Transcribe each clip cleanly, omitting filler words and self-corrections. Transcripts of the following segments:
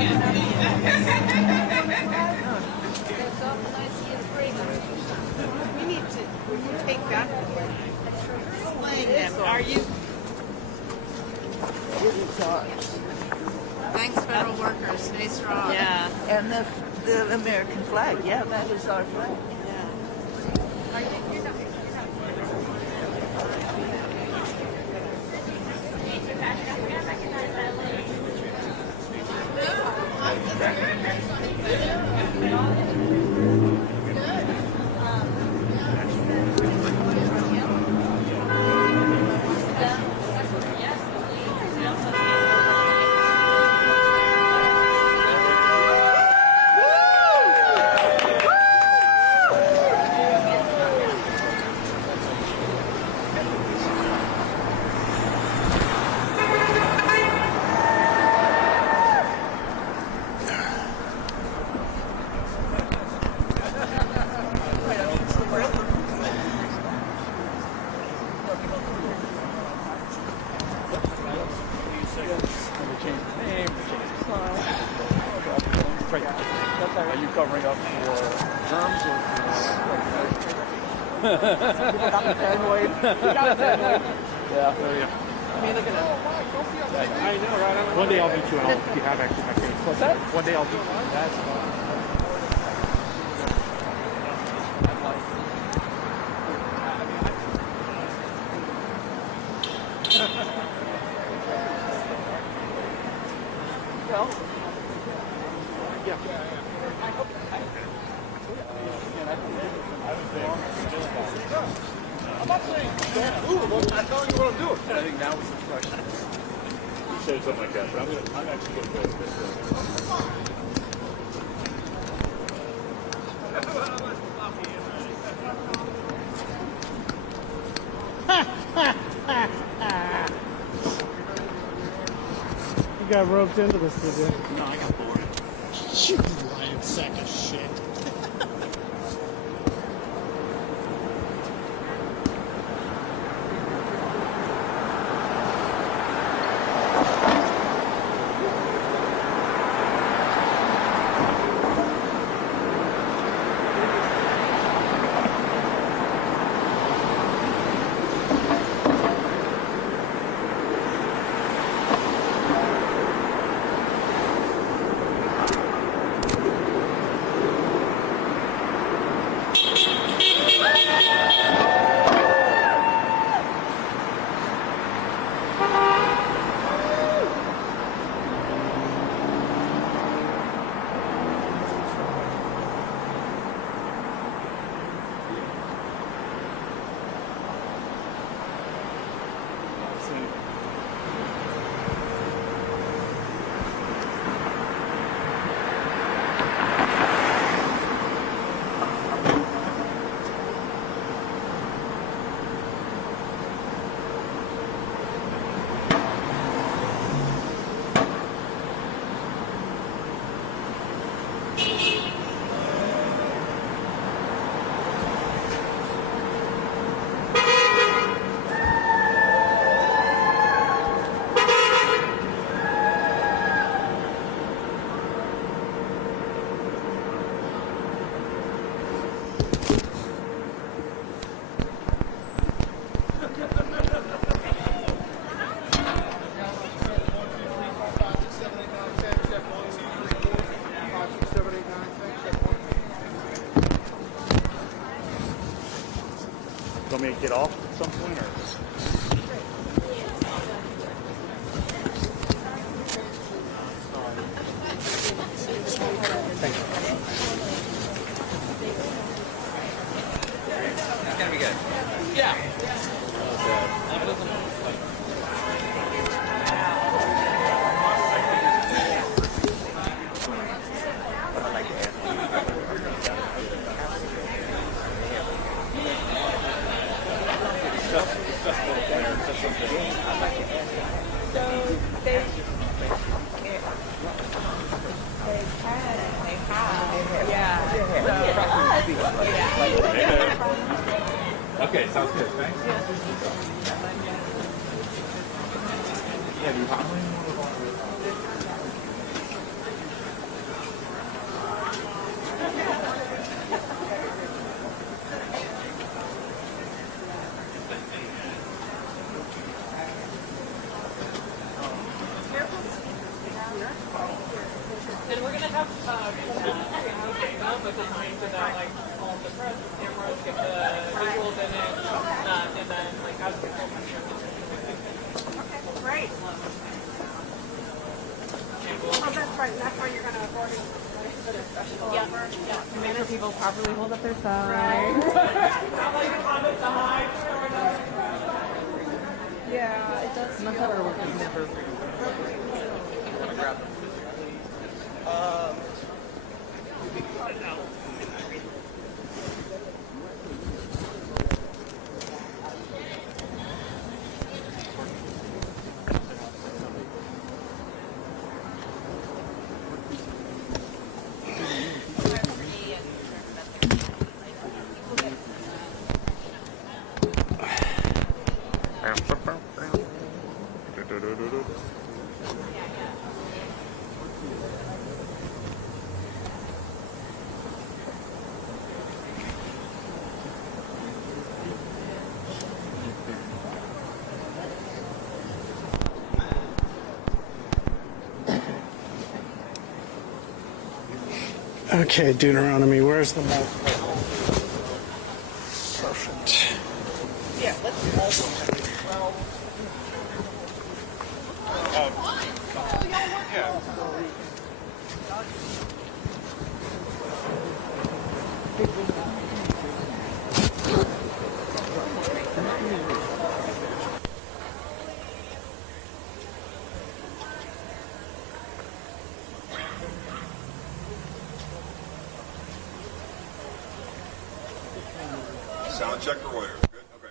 We need to take that. Explain them. Are you? Thanks, federal workers. Stay strong. Yeah. And the American flag. Yeah, that is our flag. Are you covering up for germs or paranoid? Yeah, there you go. I mean, look at that. I know, right? One day I'll meet you and I'll you have actually my face. What's that? One day I'll meet you. That's fine. Well, yeah. I'm not saying I'm telling you what I'm doing. I think that was the question. You said something like that, but I'm actually going to go with this. You got roped into this, did you? No, I got bored. You lying sack of shit. Want me to get off at some point, or? Thank you. It's gonna be good. Yeah. Okay, sounds good. Thanks. Yeah, do you Great. Oh, that's right. That's why you're going to afford it for the special offer. To make sure people properly hold up their phone. Yeah, it does. My cover work is never. Okay, Deuteronomy, where's the multiple? Perfect. Yeah, let's Sound check for wire. Good. Okay.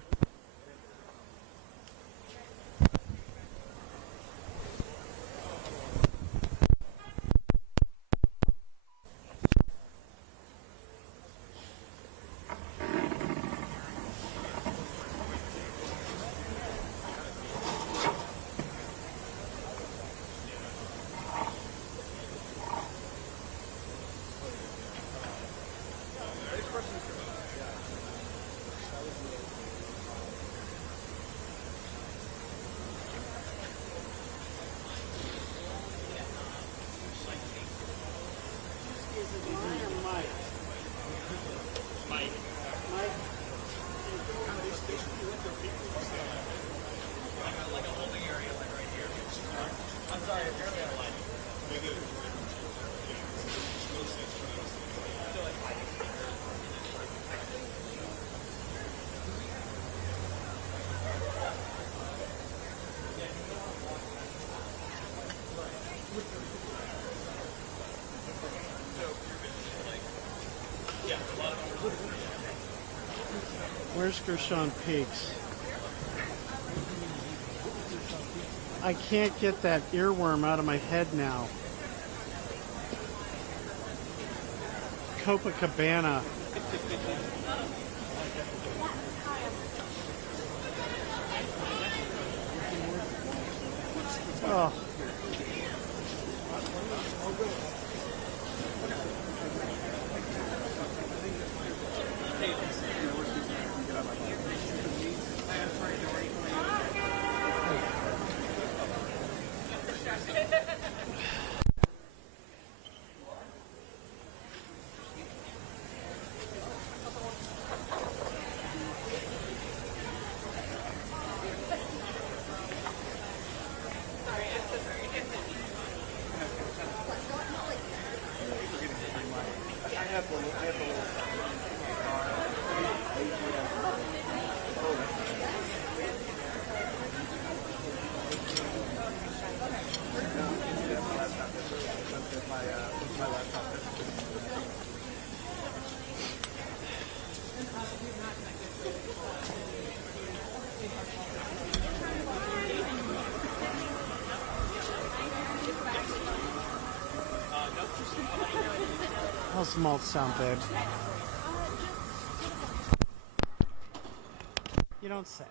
Where's Gershon Peaks? I can't get that earworm out of my head now. Copacabana. Oh. How's the malt sound, babe? You don't say.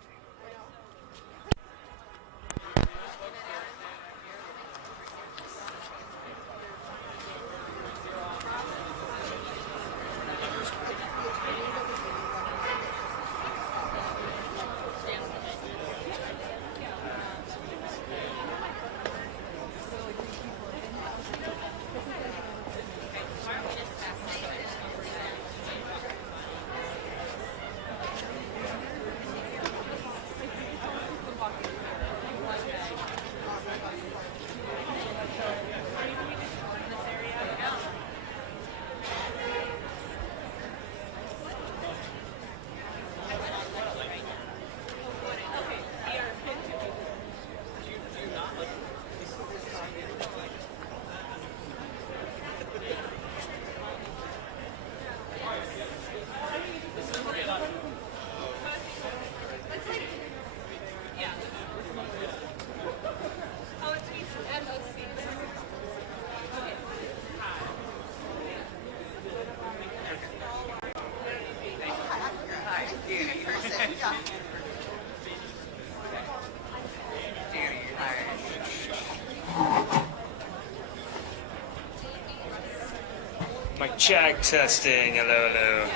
Mic check, testing, hello, hello.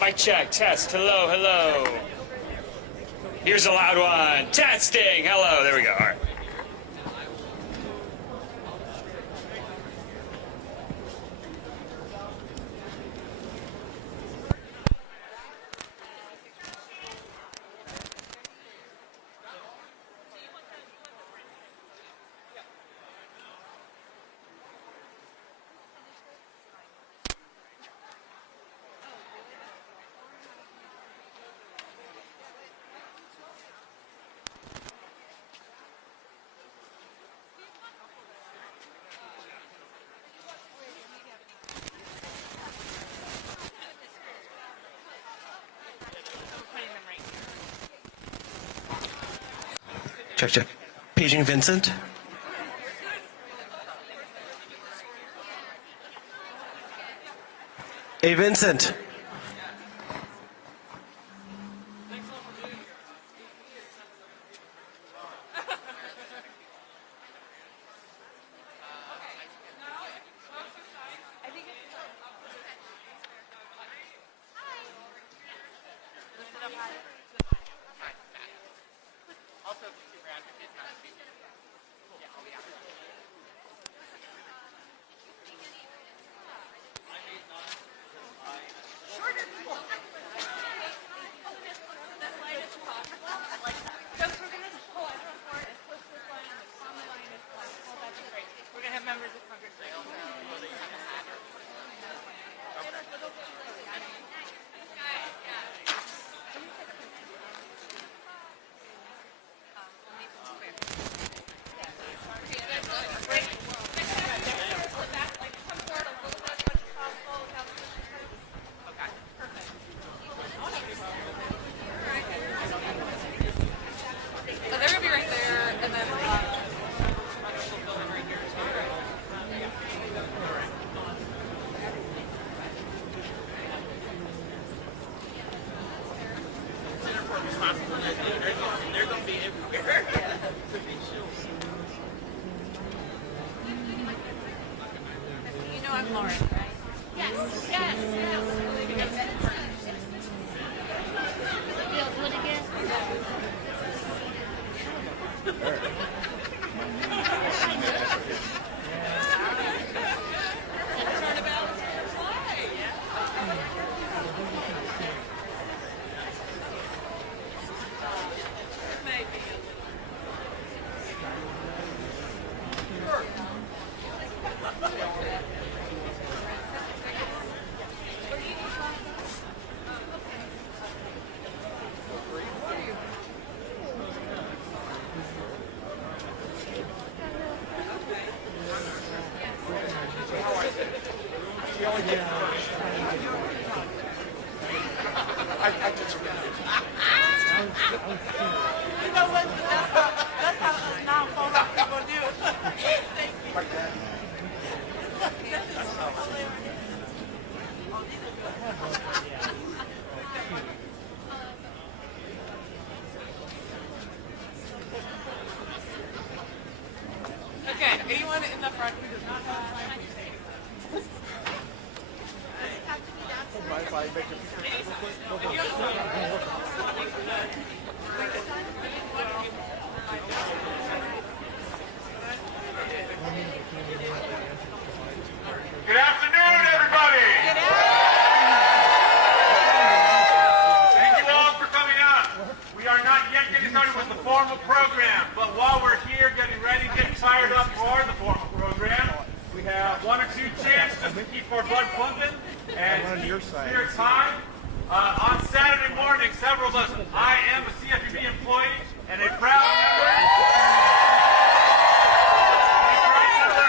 Mic check, test, hello, hello. Here's a loud one, testing, hello, there we go, all right. Check, check. Paging Vincent. Hey, Vincent. Good afternoon, everybody. Thank you all for coming out. We are not yet getting started with the formal program, but while we're here getting ready, getting fired up for the formal program, we have one or two chants just to keep our blood pumping and keep spirits high. On Saturday morning, several of us, I am a CFPB employee and a proud member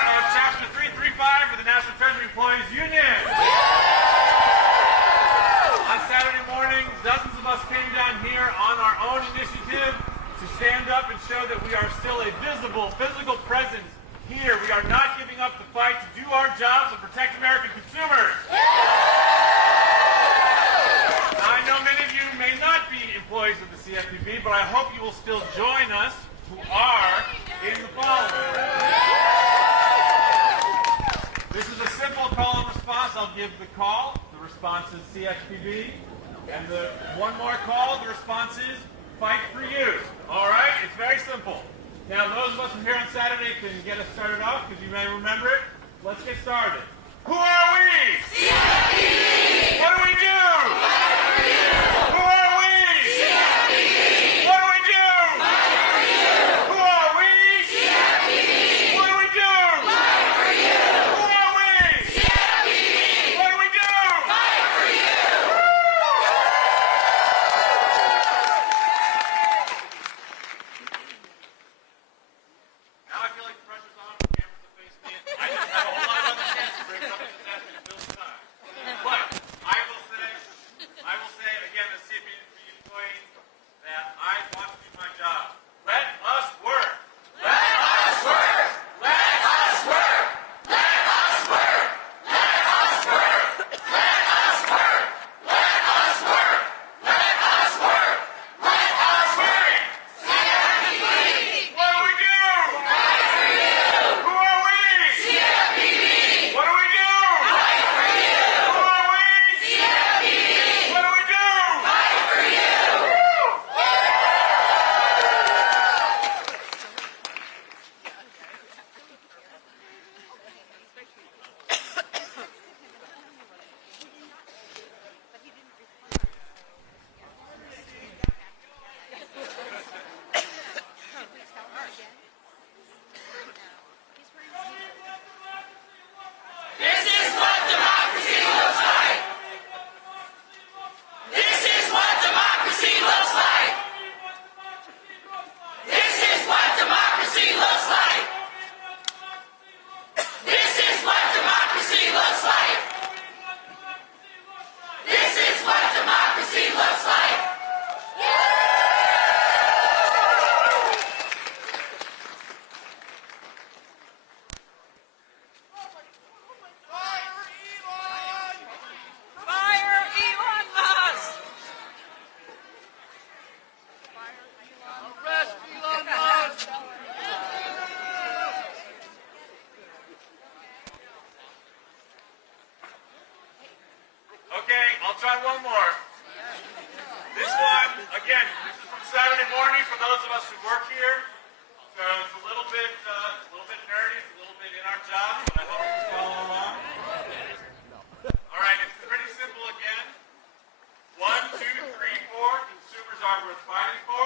of Chapter 335 of the National Treasury Employees Union. On Saturday morning, dozens of us came down here on our own initiative to stand up and show that we are still a visible, physical presence here. We are not giving up the fight to do our jobs and protect American consumers. I know many of you may not be employees of the CFPB, but I hope you will still join us who are in the following. This is a simple call and response. I'll give the call. The response is CFPB. And the one more call, the response is fight for you. All right? It's very simple. Now, those of us who are here on Saturday can get us started off because you may remember it. Let's get started. Who are we? CFPB! What do we do? Fight for you! Who are we? CFPB! What do we do? Fight for you! Who are we? CFPB! What do we do? Fight for you! Who are we? CFPB! What do we do? Fight for you! Now I feel like the pressure's on. The cameras are facing me. I just have a whole lot of other chances to bring something that's happening to fill the time. But I will say again, as CFPB employee, that I want to do my job. Let us work. Let us work. Let us work. Let us work. Let us work. Let us work. Let us work. Let us work. Let us work. CFPB. What do we do? Fight for you. Who are we? CFPB. What do we do? Fight for you. Who are we? CFPB. What do we do? Fight for you. This is what democracy looks like. This is what democracy looks like. This is what democracy looks like. This is what democracy looks like. This is what democracy looks like. Fire Elon Musk! Arrest Elon Musk! Okay, I'll try one more. This one, again, this is from Saturday morning for those of us who work here. So it's a little bit nerdy, it's a little bit in our job, but I hope you can follow along. All right, it's pretty simple again. 1, 2, 3, 4, consumers are worth fighting for.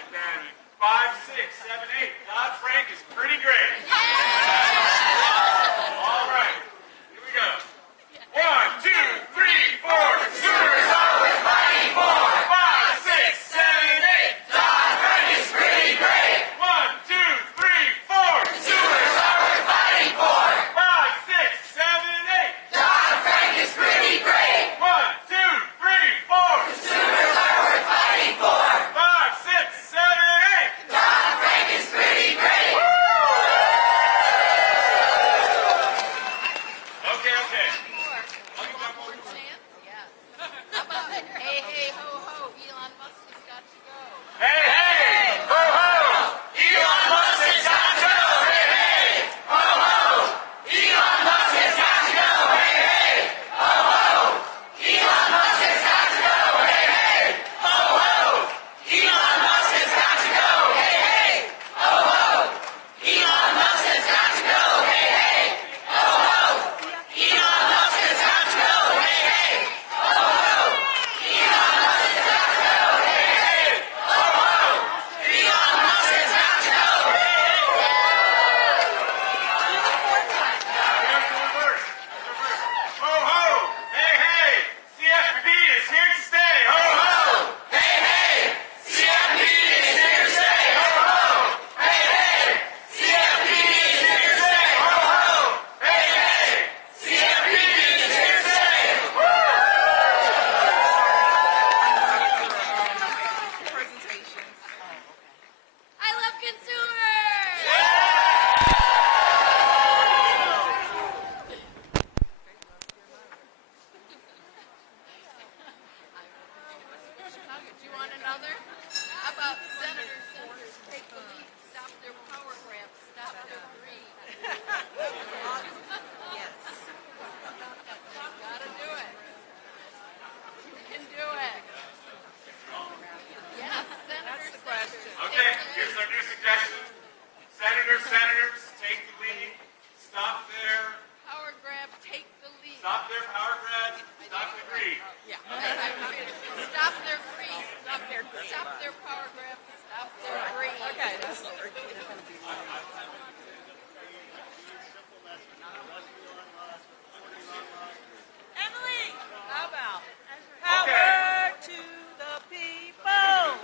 And then 5, 6, 7, 8, Dodd-Frank is pretty great. All right, here we go. 1, 2, 3, 4, consumers are worth fighting for. 5, 6, 7, 8, Dodd-Frank is pretty great. 1, 2, 3, 4, consumers are worth fighting for. 5, 6, 7, 8, Dodd-Frank is pretty great. 1, 2, 3, 4, consumers are worth fighting for. 5, 6, 7, 8, Dodd-Frank is pretty great. Do you want another? How about senators take the lead, stop their power grab, stop their greed? Yes. Gotta do it. You can do it. Yes, senators. That's the question. Okay, here's our new suggestion. Senators, take the lead. Stop their Power grab, take the lead. Stop their power grab. Stop the greed. Yeah. Stop their greed. Stop their greed. Stop their power grab. Stop their greed. Okay, that's the word. Emily, how about Okay. to the people?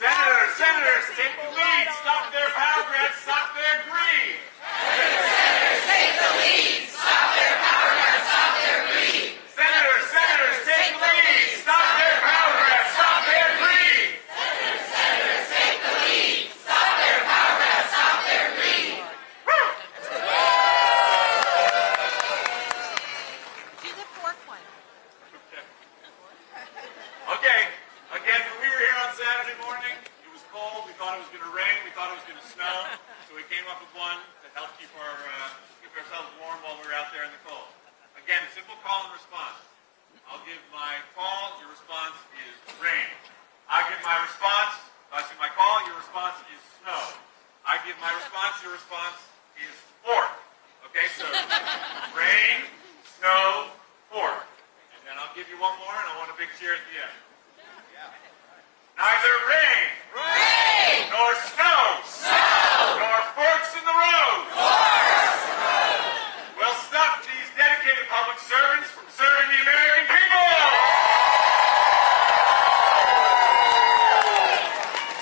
Senators, take the lead. Stop their power grab. Stop their greed. Senators, take the lead. Stop their power grab. Stop their greed. Do the fourth one. Okay, again, when we were here on Saturday morning, it was cold. We thought it was going to rain. We thought it was going to snow. So we came up with one to help keep ourselves warm while we were out there in the cold. Again, simple call and response. I'll give my call. Your response is rain. I give my response. I see my call. Your response is snow. I give my response. Your response is fork. Okay, so rain, snow, fork. And then I'll give you one more, and I want a big cheer at the end. Neither rain, nor snow, nor forks in the road, will stop these dedicated public servants from serving the American people.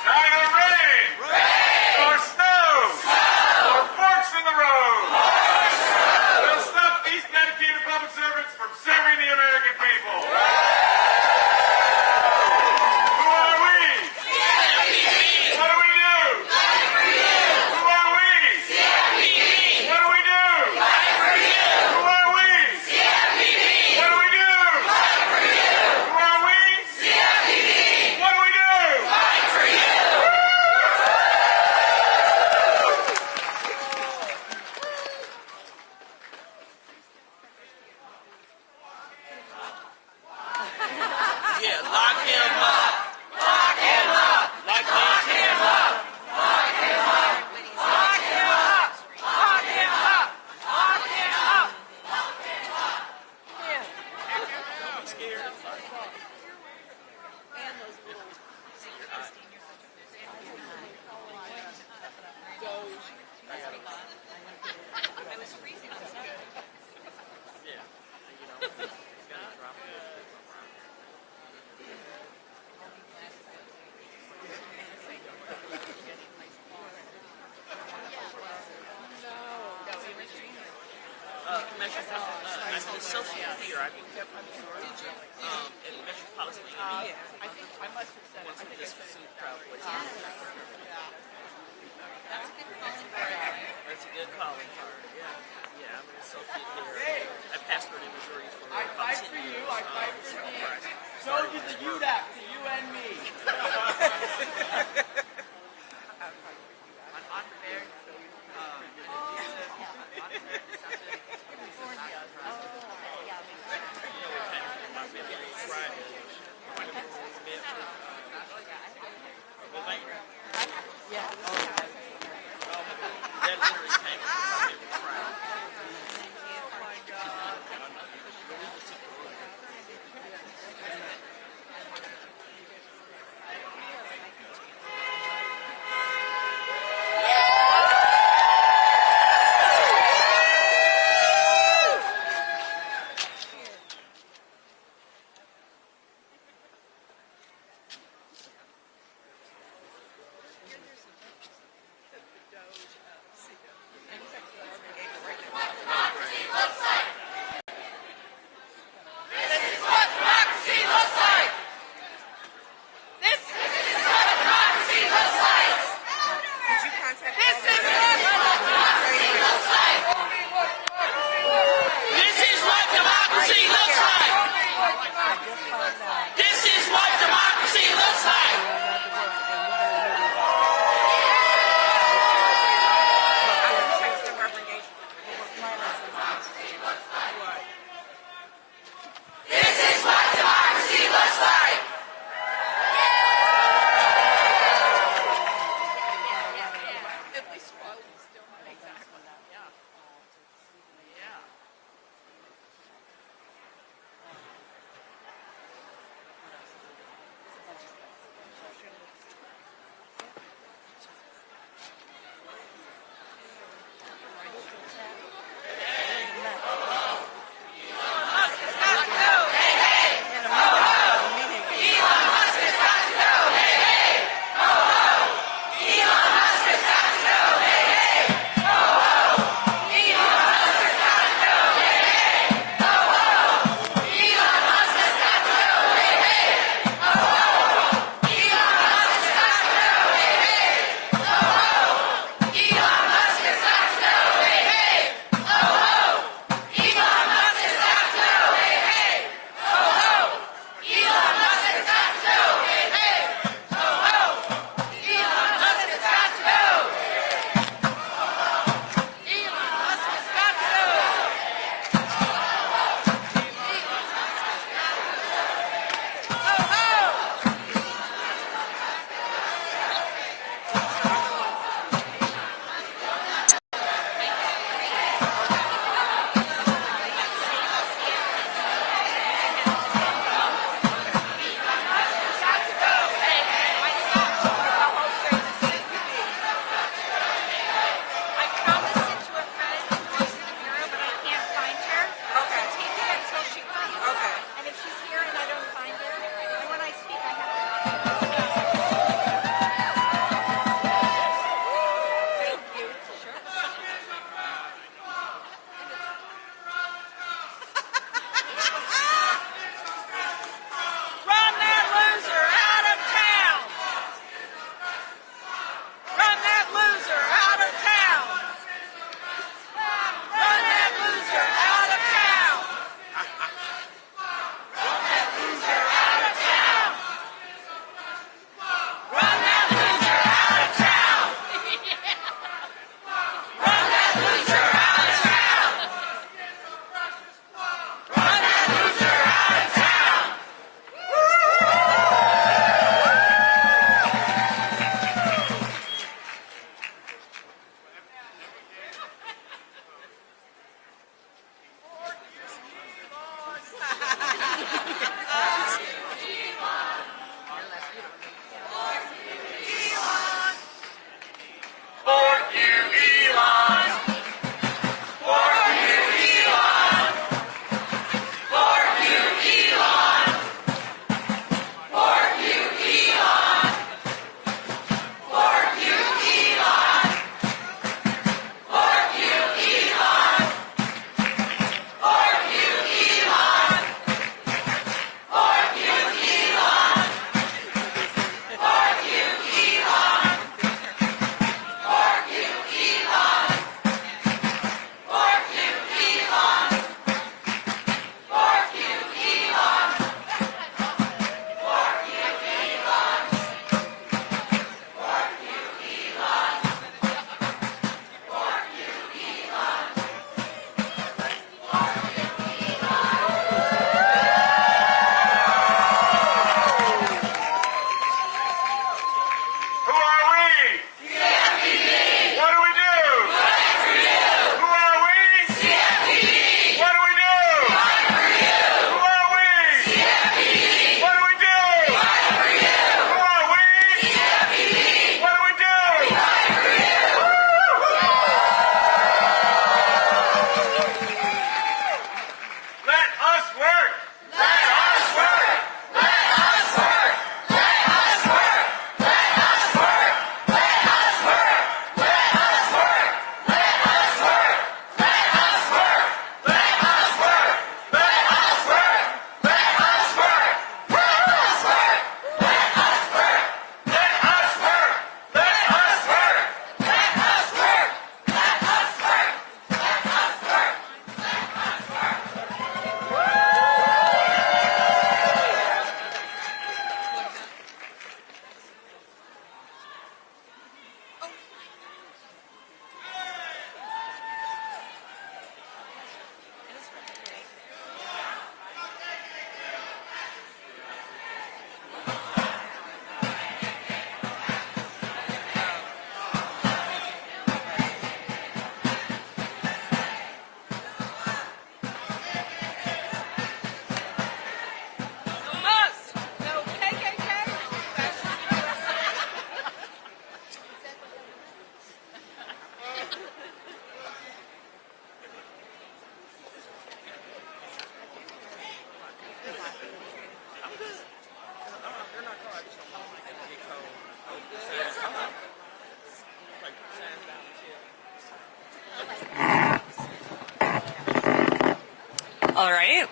Neither rain, nor snow, nor forks in the road will stop these dedicated public servants from serving the American people. Who are we? What do we do? Who are we? What do we do? Who are we? What do we do? Who are we? What do we do? Yeah, lock him up. Lock him up. Lock him up. Lock him up. Lock him up. Lock him up. Lock him up. Yeah. I'm scared. And those little secret I was freezing on Saturday. Yeah. You know, it's gonna drop. Measure social here. I think that from the story. And measure policy. I think I must have said it. I think this pursuit crowd was. That's a good calling card. That's a good calling card. Yeah. Yeah, I'm an associate here. I pastored in Missouri for about 10 years. I fight for you. So did the UDAP to you and me.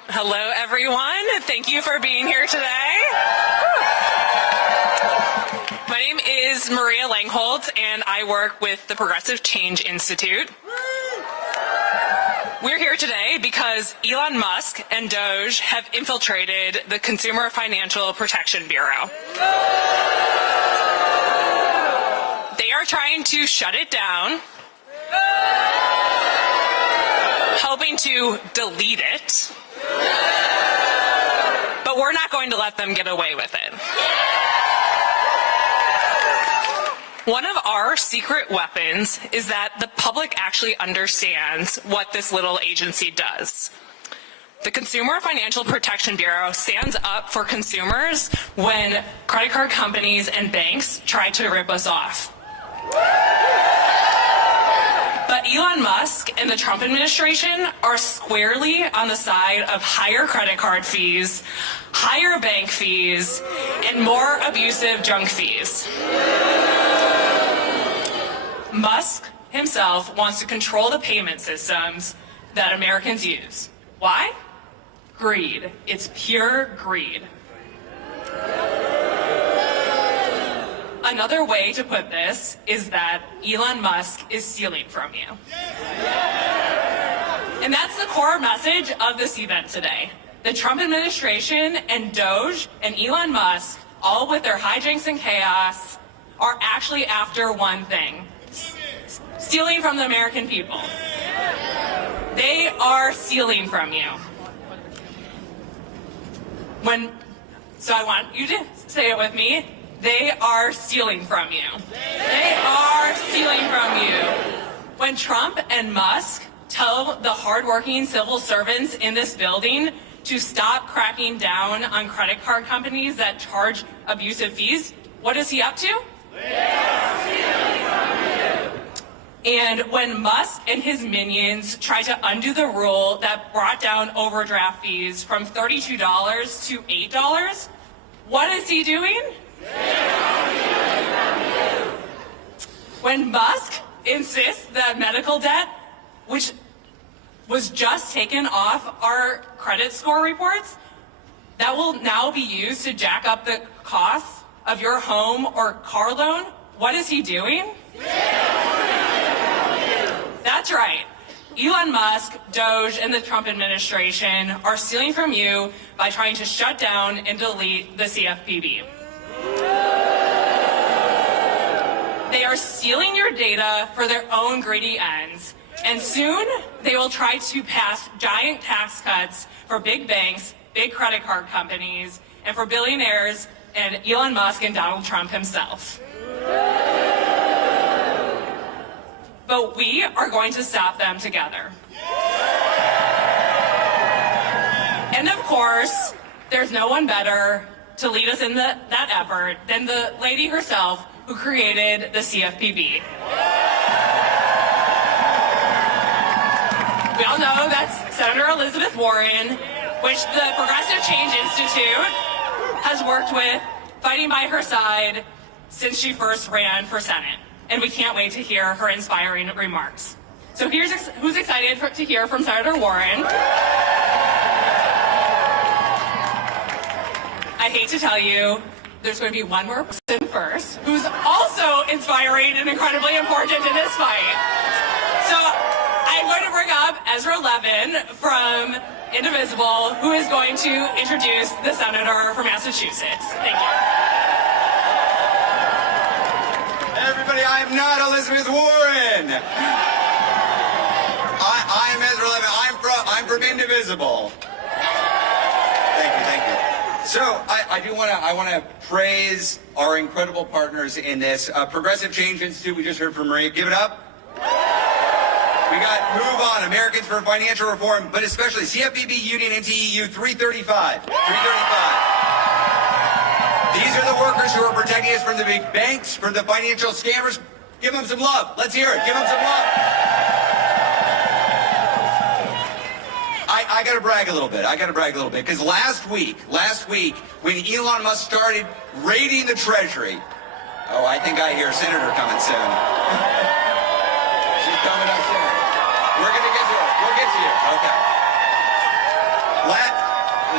Hello, everyone. Thank you for being here today. My name is Maria Langholtz, and I work with the Progressive Change Institute. We're here today because Elon Musk and Doge have infiltrated the Consumer Financial Protection Bureau. They are trying to shut it down, hoping to delete it, but we're not going to let them get away with it. One of our secret weapons is that the public actually understands what this little agency does. The Consumer Financial Protection Bureau stands up for consumers when credit card companies and banks try to rip us off. But Elon Musk and the Trump administration are squarely on the side of higher credit card fees, higher bank fees, and more abusive junk fees. Musk himself wants to control the payment systems that Americans use. Why? Greed. It's pure greed. Another way to put this is that Elon Musk is stealing from you. And that's the core message of this event today. The Trump administration and Doge and Elon Musk, all with their hijinks and chaos, are actually after one thing: stealing from the American people. They are stealing from you. So I want you to say it with me. They are stealing from you. They are stealing from you. When Trump and Musk tell the hardworking civil servants in this building to stop cracking down on credit card companies that charge abusive fees, what is he up to? They are stealing from you. And when Musk and his minions try to undo the rule that brought down overdraft fees from $32 to $8, what is he doing? When Musk insists that medical debt, which was just taken off our credit score reports, that will now be used to jack up the costs of your home or car loan, what is he doing? That's right. Elon Musk, Doge, and the Trump administration are stealing from you by trying to shut down and delete the CFPB. They are stealing your data for their own greedy ends, and soon they will try to pass giant tax cuts for big banks, big credit card companies, and for billionaires and Elon Musk and Donald Trump himself. But we are going to stop them together. And of course, there's no one better to lead us in that effort than the lady herself who created the CFPB. We all know that's Senator Elizabeth Warren, which the Progressive Change Institute has worked with, fighting by her side since she first ran for Senate. And we can't wait to hear her inspiring remarks. So here's who's excited to hear from Senator Warren. I hate to tell you, there's going to be one more person first, who's also inspiring and incredibly important in this fight. So I'm going to bring up Ezra Levin from Indivisible, who is going to introduce the senator from Massachusetts. Thank you. Hey everybody, I'm not Elizabeth Warren. I'm Ezra Levin. I'm from Indivisible. Thank you. So I want to praise our incredible partners in this. Progressive Change Institute, we just heard from Maria. Give it up. We got Move On, Americans for Financial Reform, but especially CFPB, Union, Anti-EU, 335. These are the workers who are protecting us from the big banks, from the financial scammers. Give them some love. Let's hear it. Give them some love. I got to brag a little bit. Because last week, when Elon Musk started raiding the Treasury, I think I hear Senator coming soon. She's coming up soon. We're going to get to her. We'll get to you. Okay.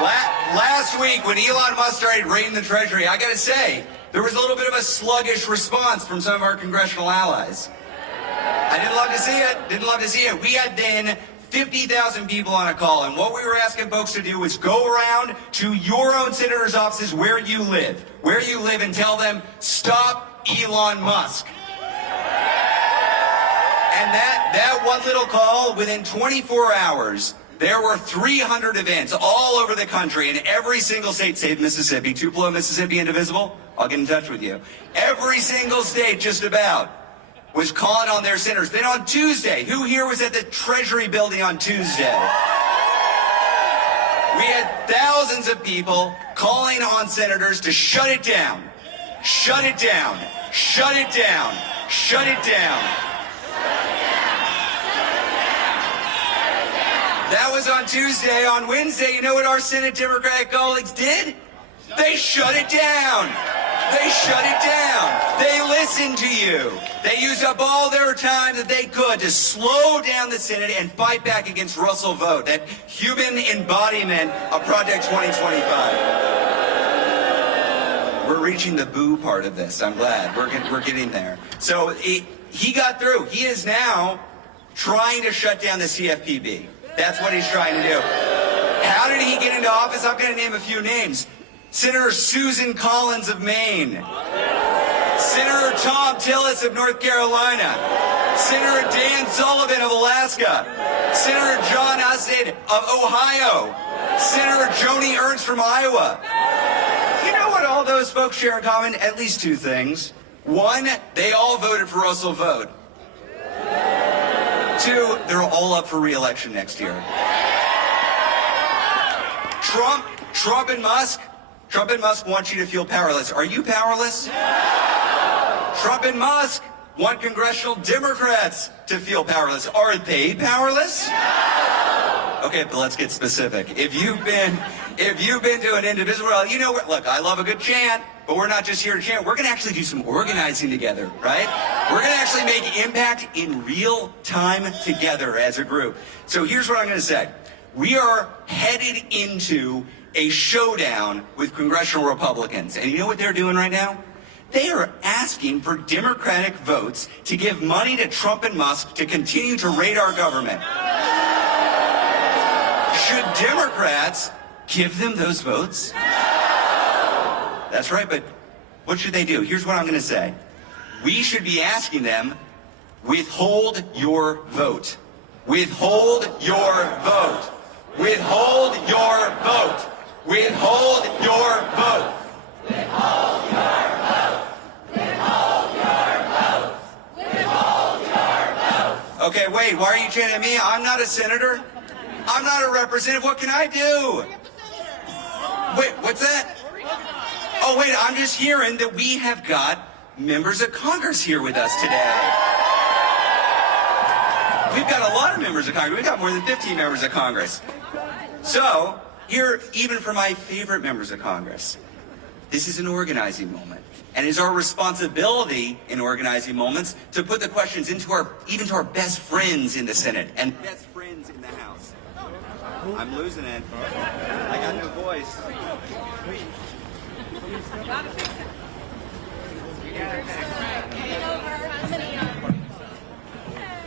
Last week, when Elon Musk started raiding the Treasury, I gotta say, there was a little bit of a sluggish response from some of our congressional allies. I didn't love to see it. Didn't love to see it. We had then 50,000 people on a call, and what we were asking folks to do was go around to your own senators' offices where you live, and tell them, stop Elon Musk. And that one little call, within 24 hours, there were 300 events all over the country in every single state, save Mississippi, Tupelo, Mississippi, Indivisible. I'll get in touch with you. Every single state, just about, was calling on their senators. Then on Tuesday, who here was at the Treasury building on Tuesday? We had thousands of people calling on senators to shut it down. Shut it down. Shut it down. Shut it down. That was on Tuesday. On Wednesday, you know what our Senate Democratic colleagues did? They shut it down. They shut it down. They listened to you. They used up all their time that they could to slow down the Senate and fight back against Russell Vote, that human embodiment of Project 2025. We're reaching the boo part of this. I'm glad. We're getting there. So he got through. He is now trying to shut down the CFPB. That's what he's trying to do. How did he get into office? I'm going to name a few names. Senator Susan Collins of Maine. Senator Tom Tillis of North Carolina. Senator Dan Sullivan of Alaska. Senator John Husted of Ohio. Senator Joni Ernst from Iowa. You know what all those folks share in common? At least two things. One, they all voted for Russell Vote. Two, they're all up for re-election next year. Trump and Musk want you to feel powerless. Are you powerless? No! Trump and Musk want congressional Democrats to feel powerless. Are they powerless? No! Okay, but let's get specific. If you've been to an Indivisible, you know what? Look, I love a good chant, but we're not just here to chant. We're going to actually do some organizing together, right? We're going to actually make impact in real time together as a group. So here's what I'm going to say. We are headed into a showdown with congressional Republicans. And you know what they're doing right now? They are asking for Democratic votes to give money to Trump and Musk to continue to raid our government. Should Democrats give them those votes? That's right, but what should they do? Here's what I'm going to say. We should be asking them, withhold your vote. Withhold your vote. Withhold your vote. Withhold your vote. Withhold your vote. Withhold your vote. Withhold your vote. Okay, wait, why are you chanting at me? I'm not a senator. I'm not a representative. What can I do? Wait, what's that? Oh, wait, I'm just hearing that we have got members of Congress here with us today. We've got a lot of members of Congress. We've got more than 15 members of Congress. So, here, even for my favorite members of Congress, this is an organizing moment. And it is our responsibility in organizing moments to put the questions even to our best friends in the Senate and best friends in the House. I'm losing it. I got no voice.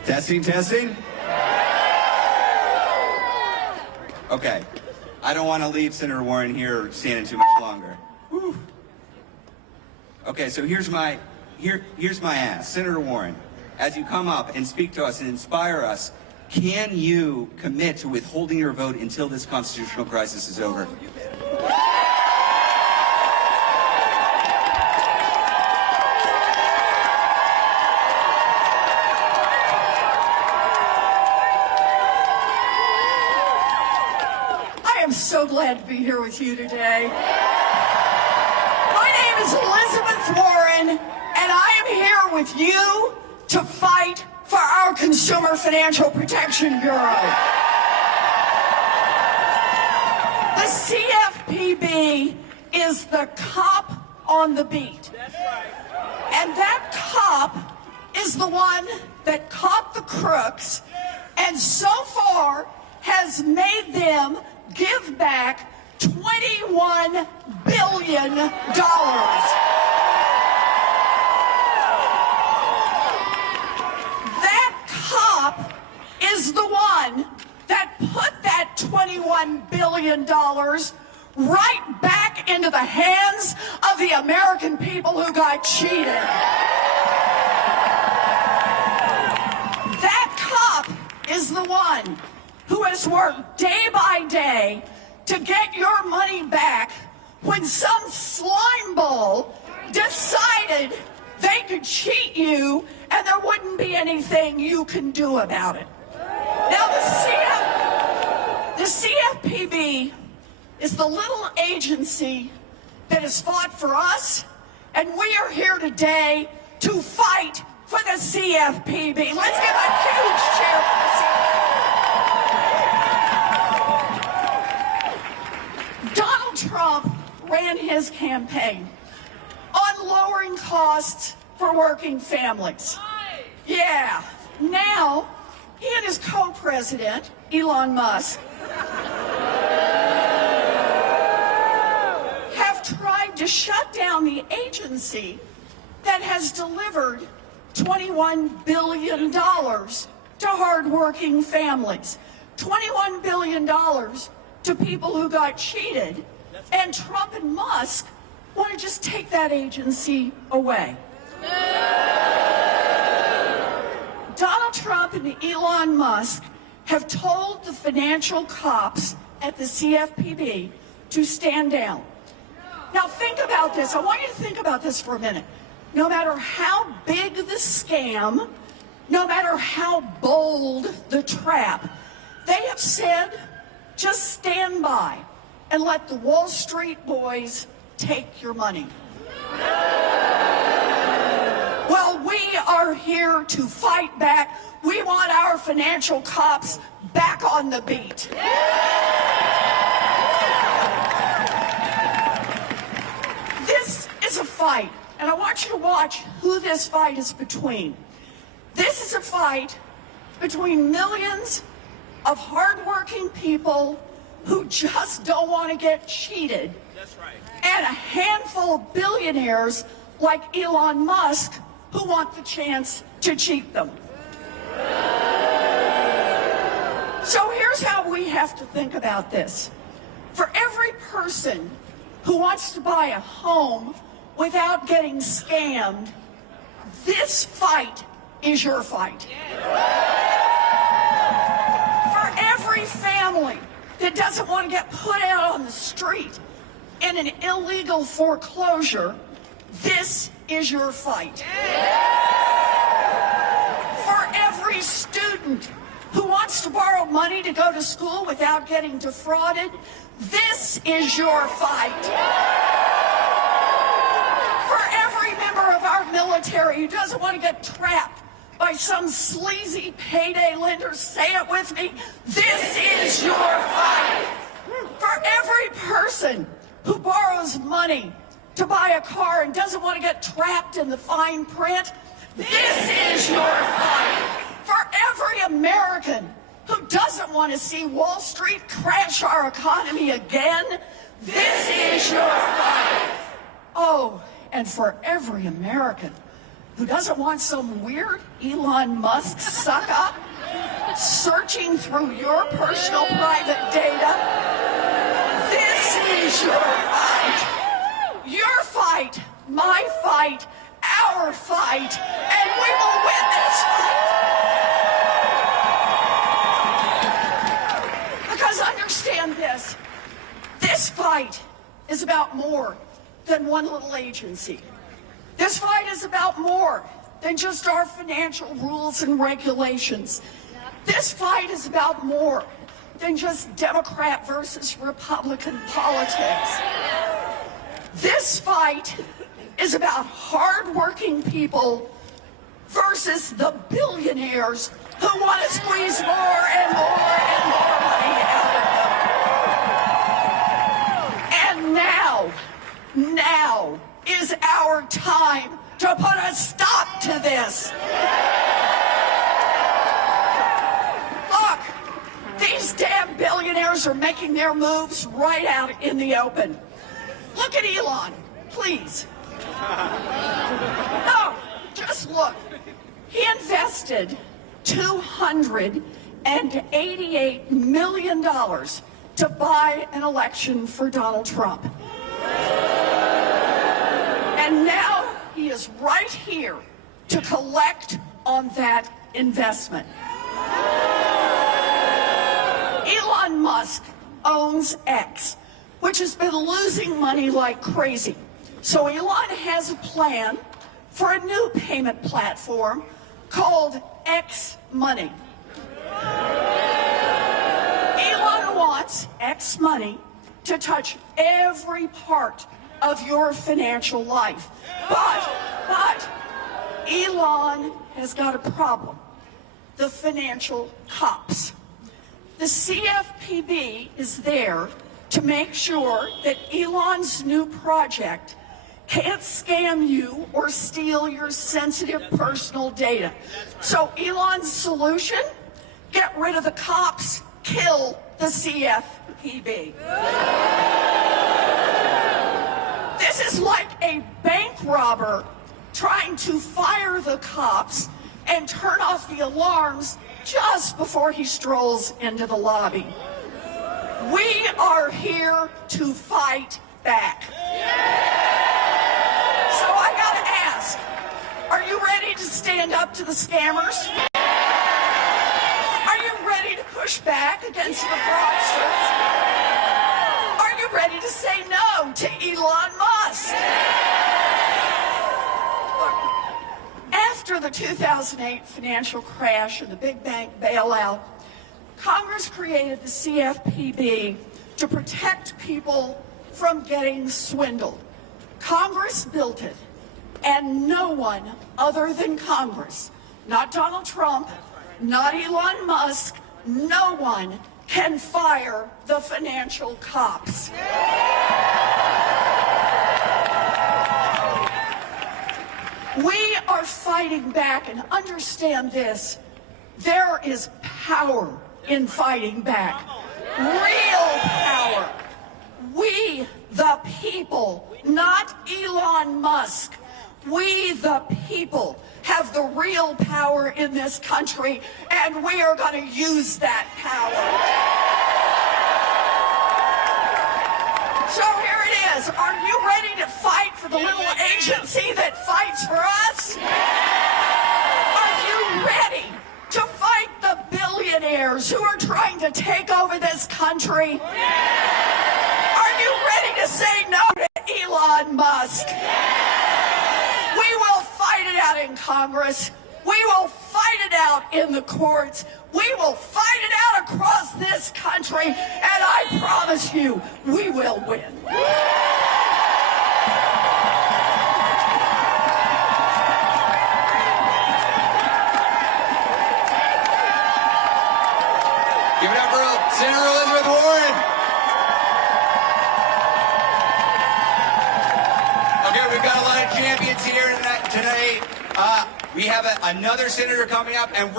Testing. Okay. I don't want to leave Senator Warren here standing too much longer. Whew. Okay, so here's my ask. Senator Warren, as you come up and speak to us and inspire us, can you commit to withholding your vote until this constitutional crisis is over? So glad to be here with you today. My name is Elizabeth Warren, and I am here with you to fight for our Consumer Financial Protection Bureau. The CFPB is the cop on the beat. That's right. And that cop is the one that caught the crooks and so far has made them give back $21 billion. That cop is the one that put that $21 billion right back into the hands of the American people who got cheated. That cop is the one who has worked day by day to get your money back when some slime ball decided they could cheat you and there wouldn't be anything you can do about it. Now, the CFPB is the little agency that has fought for us, and we are here today to fight for the CFPB. Let's give a huge cheer for the CFPB. Donald Trump ran his campaign on lowering costs for working families. Yeah. Now, he and his co-president, Elon Musk, have tried to shut down the agency that has delivered $21 billion to hardworking families. $21 billion to people who got cheated. And Trump and Musk want to just take that agency away. Donald Trump and Elon Musk have told the financial cops at the CFPB to stand down. Now think about this. I want you to think about this for a minute. No matter how big the scam, no matter how bold the trap, they have said, just stand by and let the Wall Street boys take your money. Well, we are here to fight back. We want our financial cops back on the beat. This is a fight, and I want you to watch who this fight is between. This is a fight between millions of hardworking people who just don't want to get cheated. That's right. And a handful of billionaires like Elon Musk who want the chance to cheat them. So here's how we have to think about this. For every person who wants to buy a home without getting scammed, this fight is your fight. For every family that doesn't want to get put out on the street in an illegal foreclosure, this is your fight. For every student who wants to borrow money to go to school without getting defrauded, this is your fight. For every member of our military who doesn't want to get trapped by some sleazy payday lender, say it with me, this is your fight. For every person who borrows money to buy a car and doesn't want to get trapped in the fine print, this is your fight. For every American who doesn't want to see Wall Street crash our economy again, this is your fight. Oh, and for every American who doesn't want some weird Elon Musk suck-up searching through your personal private data, this is your fight. Your fight, my fight, our fight, and we will win this fight. Because understand this, this fight is about more than one little agency. This fight is about more than just our financial rules and regulations. This fight is about more than just Democrat versus Republican politics. This fight is about hard-working people versus the billionaires who want to squeeze more and more and more money out of them. And now is our time to put a stop to this. Look, These damn billionaires are making their moves right out in the open. Look at Elon, please. No, just look. He invested $288 million to buy an election for Donald Trump. And now he is right here to collect on that investment. Elon Musk owns X, which has been losing money like crazy. So Elon has a plan for a new payment platform called X Money. Elon wants X Money to touch every part of your financial life. But Elon has got a problem. The financial cops. The CFPB is there to make sure that Elon's new project can't scam you or steal your sensitive personal data. So Elon's solution? Get rid of the cops, kill the CFPB. This is like a bank robber trying to fire the cops and turn off the alarms just before he strolls into the lobby. We are here to fight back. So I gotta ask, are you ready to stand up to the scammers? Are you ready to push back against the fraudsters? Are you ready to say no to Elon Musk? Look, after the 2008 financial crash and the big bank bailout, Congress created the CFPB to protect people from getting swindled. Congress built it, and no one other than Congress, not Donald Trump, not Elon Musk, no one can fire the financial cops. We are fighting back, and understand this, there is power in fighting back. Real power. We, the people, not Elon Musk, we, the people, have the real power in this country, and we are going to use that power. So here it is. Are you ready to fight for the little agency that fights for us? Are you ready to fight the billionaires who are trying to take over this country? Are you ready to say no to Elon Musk? We will fight it out in Congress. We will fight it out in the courts. We will fight it out across this country, and I promise you, we will win. Give it up for Senator Elizabeth Warren. Okay, we've got a lot of champions here today. We have another senator coming up, and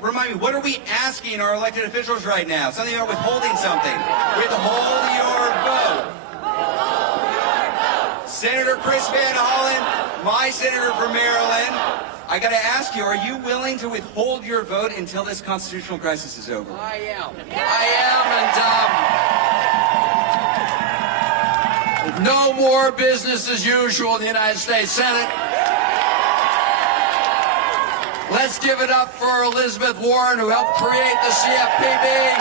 remind me, what are we asking our elected officials right now? Something about withholding something. Withhold your vote. Senator Chris Van Hollen, my senator from Maryland. I got to ask you, are you willing to withhold your vote until this constitutional crisis is over? I am. And no more business as usual in the United States Senate. Let's give it up for Elizabeth Warren, who helped create the CFPB.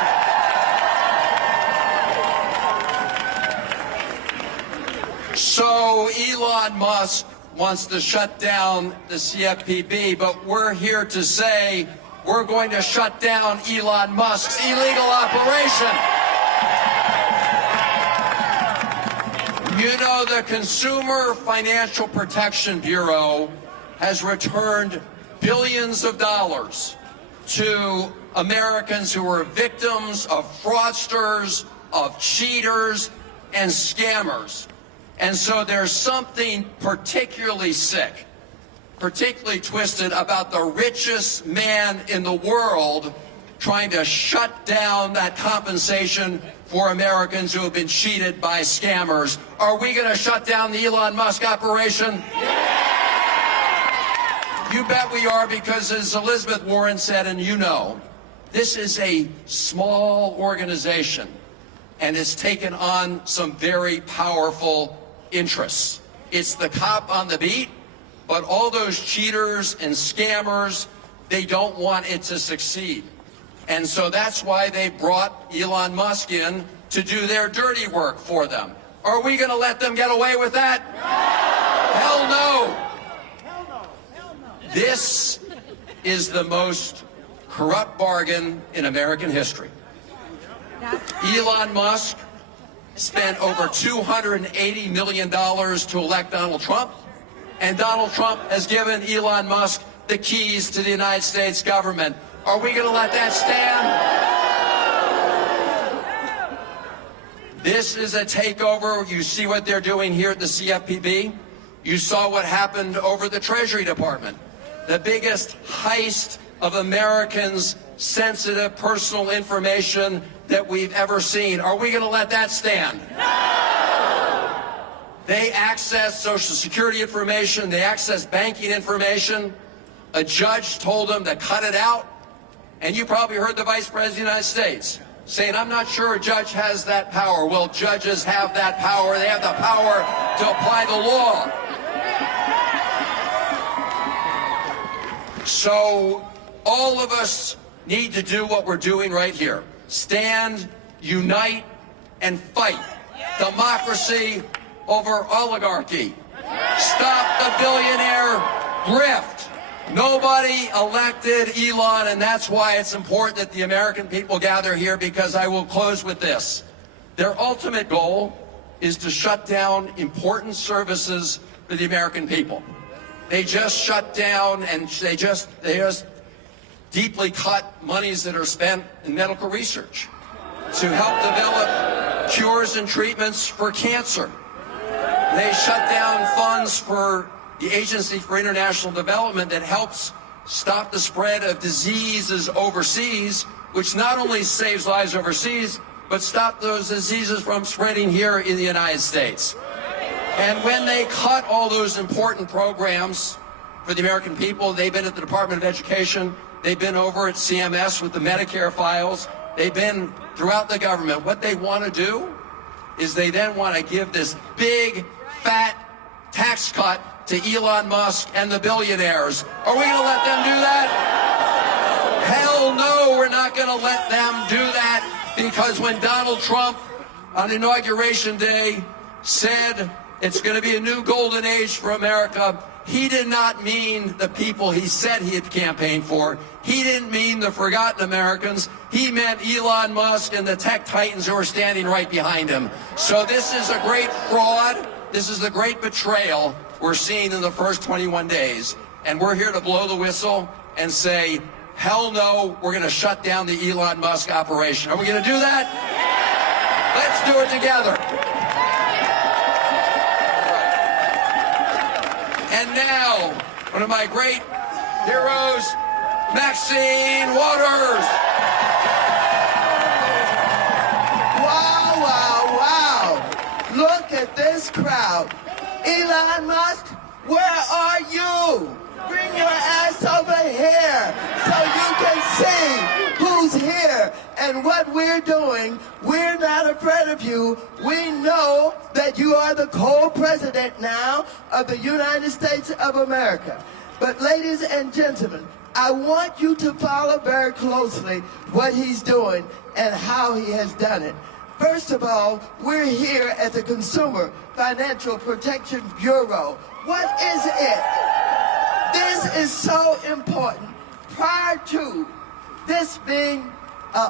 So Elon Musk wants to shut down the CFPB, but we're here to say we're going to shut down Elon Musk's illegal operation. You know, the Consumer Financial Protection Bureau has returned billions of dollars to Americans who are victims of fraudsters, of cheaters, and scammers. And so there's something particularly sick, particularly twisted about the richest man in the world trying to shut down that compensation for Americans who have been cheated by scammers. Are we going to shut down the Elon Musk operation? You bet we are, because as Elizabeth Warren said, and you know, this is a small organization and it's taken on some very powerful interests. It's the cop on the beat, but all those cheaters and scammers, they don't want it to succeed. And so that's why they brought Elon Musk in to do their dirty work for them. Are we going to let them get away with that? Hell no. This is the most corrupt bargain in American history. Elon Musk spent over $280 million to elect Donald Trump, and Donald Trump has given Elon Musk the keys to the United States government. Are we going to let that stand? This is a takeover. You see what they're doing here at the CFPB. You saw what happened over the Treasury Department. The biggest heist of Americans' sensitive personal information that we've ever seen. Are we going to let that stand? No! They access Social Security information. They access banking information. A judge told them to cut it out. And you probably heard the Vice President of the United States saying, I'm not sure a judge has that power. Well, judges have that power. They have the power to apply the law. So all of us need to do what we're doing right here. Stand, unite, and fight. Democracy over oligarchy. Stop the billionaire grift. Nobody elected Elon, and that's why it's important that the American people gather here, because I will close with this. Their ultimate goal is to shut down important services for the American people. They just shut down and they just deeply cut monies that are spent in medical research to help develop cures and treatments for cancer. They shut down funds for the Agency for International Development that helps stop the spread of diseases overseas, which not only saves lives overseas, but stop those diseases from spreading here in the United States. And when they cut all those important programs for the American people, they've been at the Department of Education, they've been over at CMS with the Medicare files, they've been throughout the government. What they want to do is they then want to give this big, fat tax cut to Elon Musk and the billionaires. Are we going to let them do that? Hell no, we're not going to let them do that, because when Donald Trump on Inauguration Day said it's going to be a new golden age for America, he did not mean the people he said he had campaigned for. He didn't mean the forgotten Americans. He meant Elon Musk and the tech titans who are standing right behind him. So this is a great fraud. This is the great betrayal we're seeing in the first 21 days. And we're here to blow the whistle and say, hell no, we're going to shut down the Elon Musk operation. Are we going to do that? Let's do it together. And now, one of my great heroes, Maxine Waters. Wow, wow, wow. Look at this crowd. Elon Musk, where are you? Bring your ass over here so you can see who's here and what we're doing. We're not afraid of you. We know that you are the co-president now of the United States of America. But ladies and gentlemen, I want you to follow very closely what he's doing and how he has done it. First of all, we're here at the Consumer Financial Protection Bureau. What is it? This is so important. Prior to this being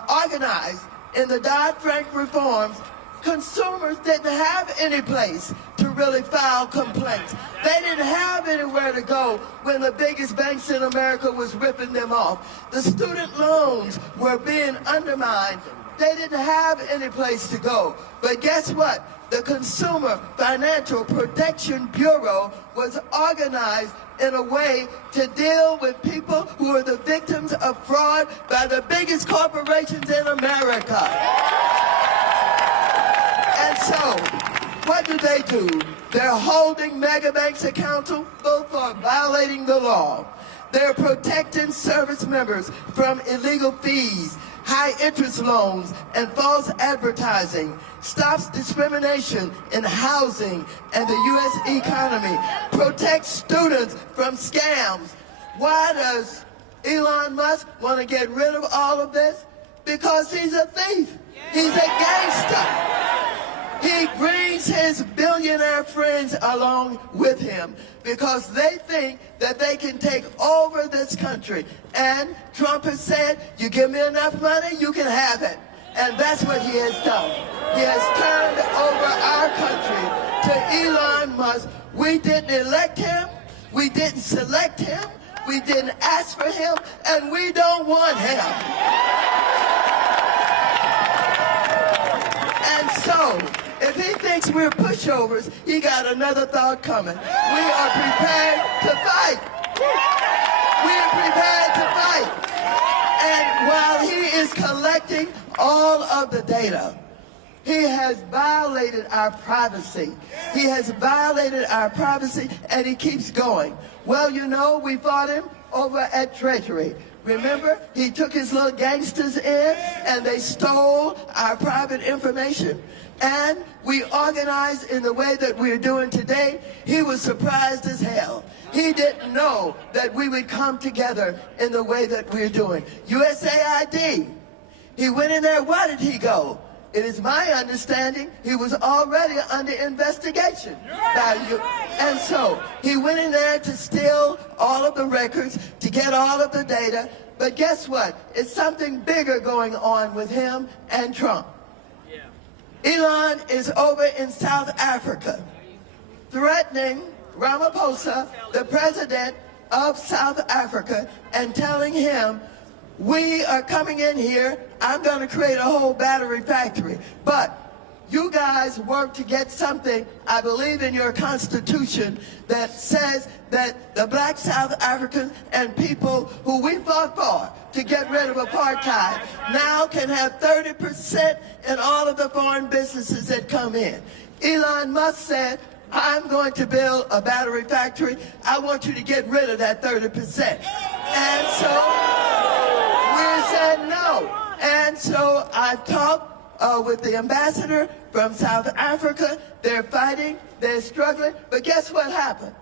organized in the Dodd-Frank reforms, consumers didn't have any place to really file complaints. They didn't have anywhere to go when the biggest banks in America was ripping them off. The student loans were being undermined they didn't have any place to go. But guess what? The Consumer Financial Protection Bureau was organized in a way to deal with people who are the victims of fraud by the biggest corporations in America. And so, what do? They're holding mega banks accountable for violating the law. They're protecting service members from illegal fees, high interest loans, and false advertising. Stops discrimination in housing and the U.S. economy. Protects students from scams. Why does Elon Musk want to get rid of all of this? Because he's a thief. He's a gangster. He brings his billionaire friends along with him because they think that they can take over this country. And Trump has said, you give me enough money, you can have it. And that's what he has done. He has turned over our country to Elon Musk. We didn't elect him. We didn't select him. We didn't ask for him. And we don't want him. And so, if he thinks we're pushovers, he got another thought coming. We are prepared to fight. We are prepared to fight. And while he is collecting all of the data, he has violated our privacy. He has violated our privacy, and he keeps going. Well, you know, we fought him over at Treasury. Remember, he took his little gangsters in, and they stole our private information. And we organized in the way that we're doing today. He was surprised as hell. He didn't know that we would come together in the way that we're doing. USAID, he went in there, why did he go? It is my understanding he was already under investigation by you. And so he went in there to steal all of the records, to get all of the data. But guess what? It's something bigger going on with him and Trump. Elon is over in South Africa, threatening Ramaphosa, the president of South Africa, and telling him, we are coming in here, I'm going to create a whole battery factory. But you guys work to get something, I believe in your constitution, that says that the black South Africans and people who we fought for to get rid of apartheid now can have 30% in all of the foreign businesses that come in. Elon Musk said, I'm going to build a battery factory. I want you to get rid of that 30%. And so we said no. And so I talked with the ambassador from South Africa. They're fighting, they're struggling, but guess what happened?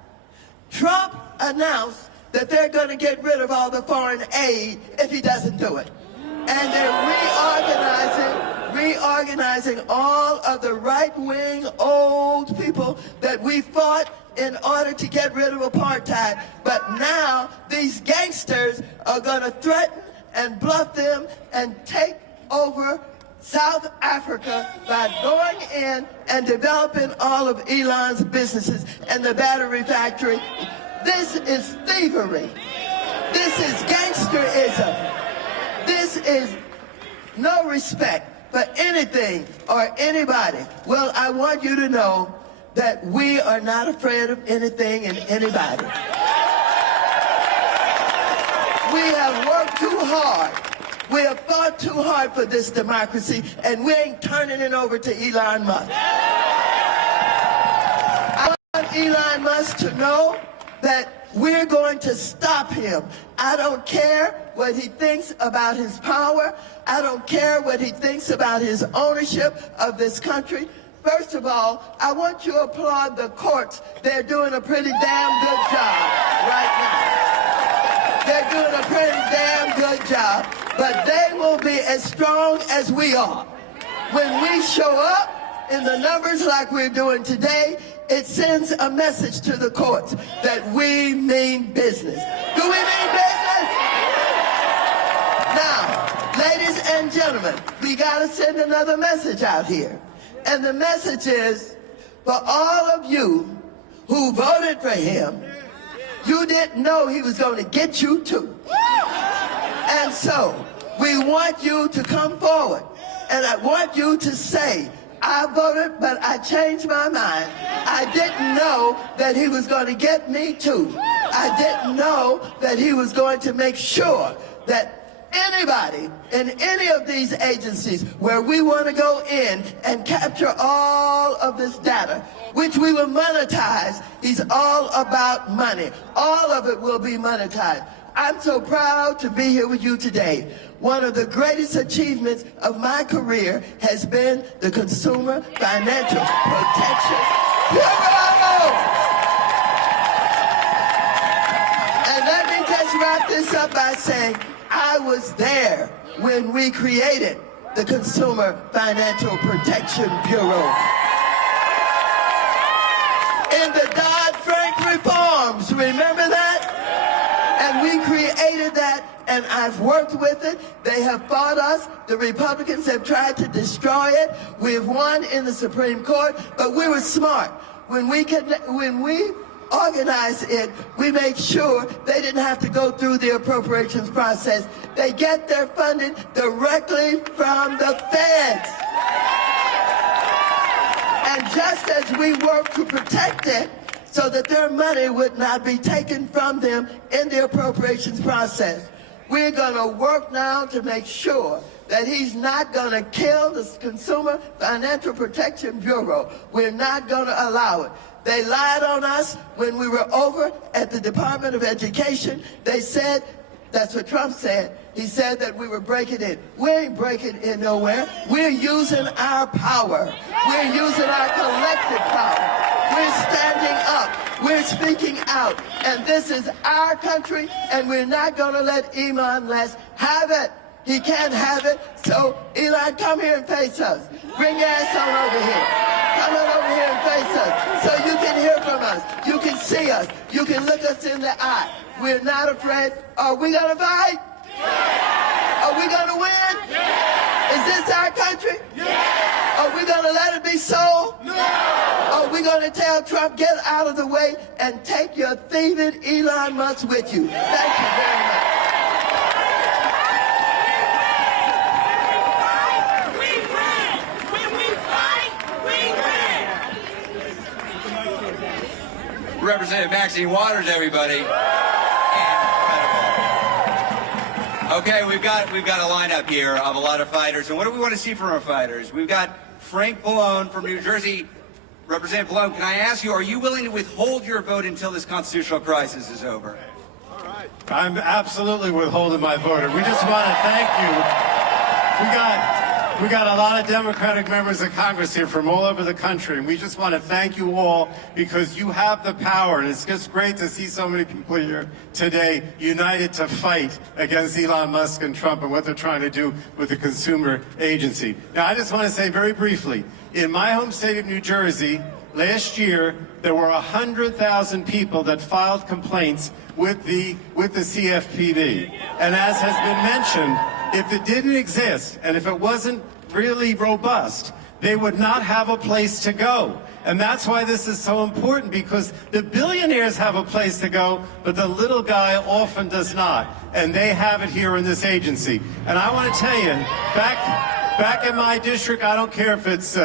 Trump announced that they're going to get rid of all the foreign aid if he doesn't do it. And they're reorganizing all of the right-wing old people that we fought in order to get rid of apartheid. But now these gangsters are going to threaten and bluff them and take over South Africa by going in and developing all of Elon's businesses and the battery factory. This is thievery. This is gangsterism. This is no respect for anything or anybody. Well, I want you to know that we are not afraid of anything and anybody. We have worked too hard. We have fought too hard for this democracy, and we ain't turning it over to Elon Musk. I want Elon Musk to know that we're going to stop him. I don't care what he thinks about his power. I don't care what he thinks about his ownership of this country. First of all, I want you to applaud the courts. They're doing a pretty damn good job right now. They're doing a pretty damn good job, but they will be as strong as we are. When we show up in the numbers like we're doing today, it sends a message to the courts that we mean business. Do we mean business? Now, ladies and gentlemen, we got to send another message out here. And the message is, for all of you who voted for him, you didn't know he was going to get you too. And so, we want you to come forward And I want you to say, I voted, but I changed my mind. I didn't know that he was going to get me too. I didn't know that he was going to make sure that anybody in any of these agencies where we want to go in and capture all of this data, which we will monetize. He's all about money. All of it will be monetized. I'm so proud to be here with you today. One of the greatest achievements of my career has been the Consumer Financial Protection Bureau. And let me just wrap this up by saying, I was there when we created the Consumer Financial Protection Bureau. In the Dodd-Frank reforms, remember that? And we created that, and I've worked with it. They have fought us. The Republicans have tried to destroy it. We've won in the Supreme Court, but we were smart. When we organized it, we made sure they didn't have to go through the appropriations process. They get their funding directly from the feds. And just as we work to protect it so that their money would not be taken from them in the appropriations process, we're going to work now to make sure that he's not going to kill the Consumer Financial Protection Bureau. We're not going to allow it. They lied on us when we were over at the Department of Education. They said, that's what Trump said. He said that we were breaking in. We ain't breaking in nowhere. We're using our power. We're using our collective power. We're standing up. We're speaking out. And this is our country, and we're not going to let Elon Musk have it. He can't have it. So, Elon, come here and face us. Bring your ass on over here. Come on over here and face us so you can hear from us. You can see us. You can look us in the eye. We're not afraid. Are we going to fight? Yeah. Are we going to win? Yeah. Is this our country? Yeah. Are we going to let it be sold? No. Are we going to tell Trump, get out of the way and take your thieving Elon Musk with you? Thank you very much. Representative Maxine Waters, everybody. Incredible. Okay, we've got a lineup here of a lot of fighters, and what do we want to see from our fighters? We've got Frank Pallone from New Jersey. Representative Pallone, can I ask you, are you willing to withhold your vote until this constitutional crisis is over? All right. I'm absolutely withholding my vote. We just want to thank you. We got a lot of Democratic members of Congress here from all over the country, and we just want to thank you all because you have the power, and it's just great to see so many people here today united to fight against Elon Musk and Trump and what they're trying to do with the consumer agency. Now, I just want to say very briefly, in my home state of New Jersey, last year, there were 100,000 people that filed complaints with the CFPB. And as has been mentioned, if it didn't exist and if it wasn't really robust, they would not have a place to go. And that's why this is so important, because the billionaires have a place to go, but the little guy often does not. And they have it here in this agency. And I want to tell you, back in my district, I don't care if it's,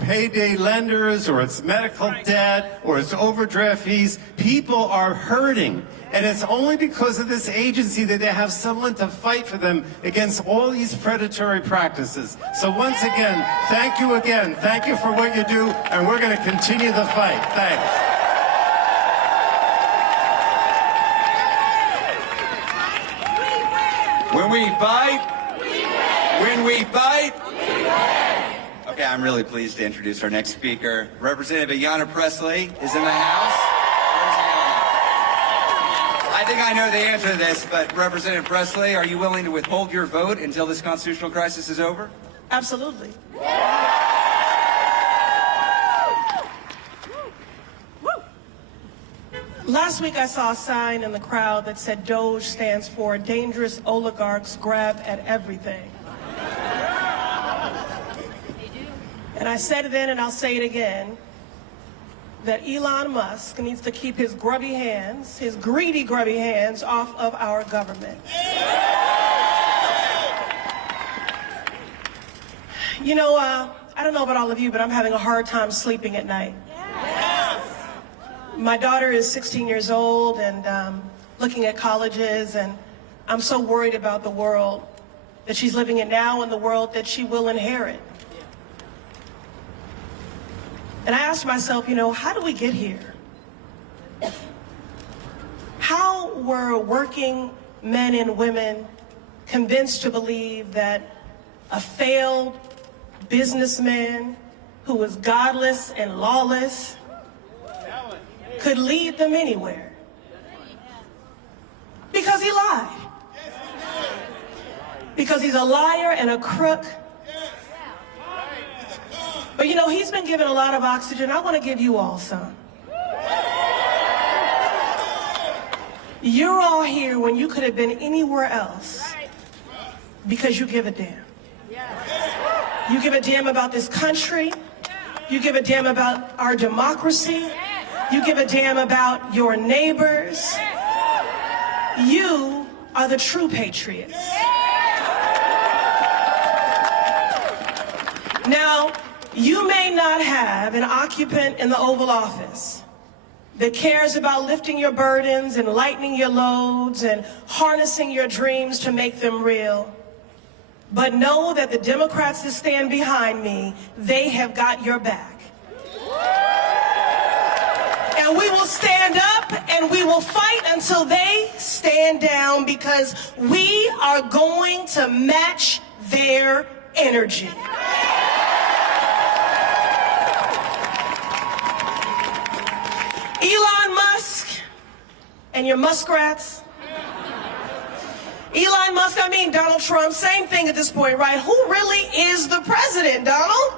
payday lenders or it's medical debt or it's overdraft fees. People are hurting. And it's only because of this agency that they have someone to fight for them against all these predatory practices. So once again, thank you again. Thank you for what you do, and we're going to continue the fight. Thanks. When we fight, when we fight, okay, I'm really pleased to introduce our next speaker. Representative Ayanna Presley is in the House. I think I know the answer to this, but Representative Presley, are you willing to withhold your vote until this constitutional crisis is over? Absolutely. Last week I saw a sign in the crowd that said DOGE stands for Dangerous Oligarchs Grab at Everything. And I said it then and I'll say it again, that Elon Musk needs to keep his grubby hands, his greedy grubby hands, off of our government. You know, I don't know about all of you, but I'm having a hard time sleeping at night. My daughter is 16 years old and looking at colleges, and I'm so worried about the world that she's living in now and the world that she will inherit. And I asked myself, you know, how do we get here? How were working men and women convinced to believe that a failed businessman who was godless and lawless could lead them anywhere? Because he lied. Because he's a liar and a crook. But you know, he's been given a lot of oxygen. I want to give you all some. You're all here when you could have been anywhere else because you give a damn. You give a damn about this country. You give a damn about our democracy. You give a damn about your neighbors. You are the true patriots. Now, you may not have an occupant in the Oval Office that cares about lifting your burdens and lightening your loads and harnessing your dreams to make them real. But know that the Democrats that stand behind me, they have got your back. And we will stand up and we will fight until they stand down, because we are going to match their energy. Elon Musk and your muskrats. Elon Musk, I mean Donald Trump, same thing at this point, right? Who really is the president, Donald?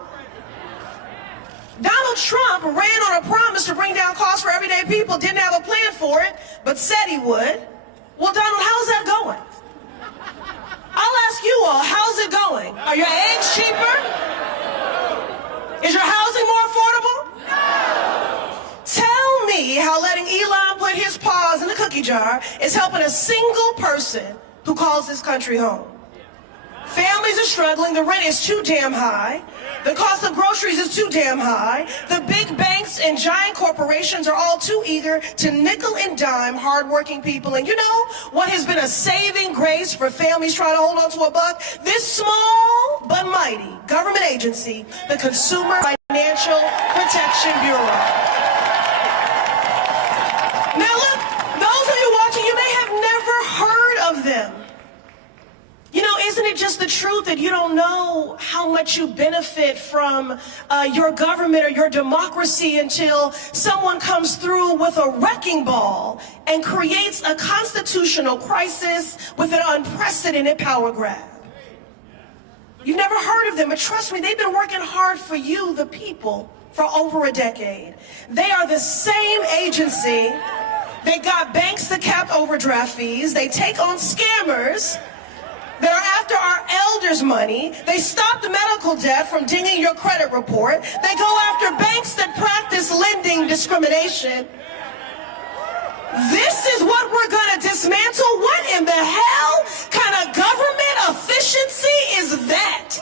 Donald Trump ran on a promise to bring down costs for everyday people, didn't have a plan for it, but said he would. Well, Donald, how's that going? I'll ask you all, how's it going? Are your eggs cheaper? Is your housing more affordable? No! Tell me how letting Elon put his paws in the cookie jar is helping a single person who calls this country home. Families are struggling, the rent is too damn high, the cost of groceries is too damn high, the big banks and giant corporations are all too eager to nickel and dime hardworking people. And you know what has been a saving grace for families trying to hold on to a buck? This small but mighty government agency, the Consumer Financial Protection Bureau. Now look, those of you watching, you may have never heard of them. You know, isn't it just the truth that you don't know how much you benefit from your government or your democracy until someone comes through with a wrecking ball and creates a constitutional crisis with an unprecedented power grab? You've never heard of them, but trust me, they've been working hard for you, the people, for over a decade. They are the same agency that got banks to cap overdraft fees. They take on scammers that are after our elders' money. They stop the medical debt from dinging your credit report. They go after banks that practice lending discrimination. This is what we're going to dismantle? What in the hell kind of government efficiency is that?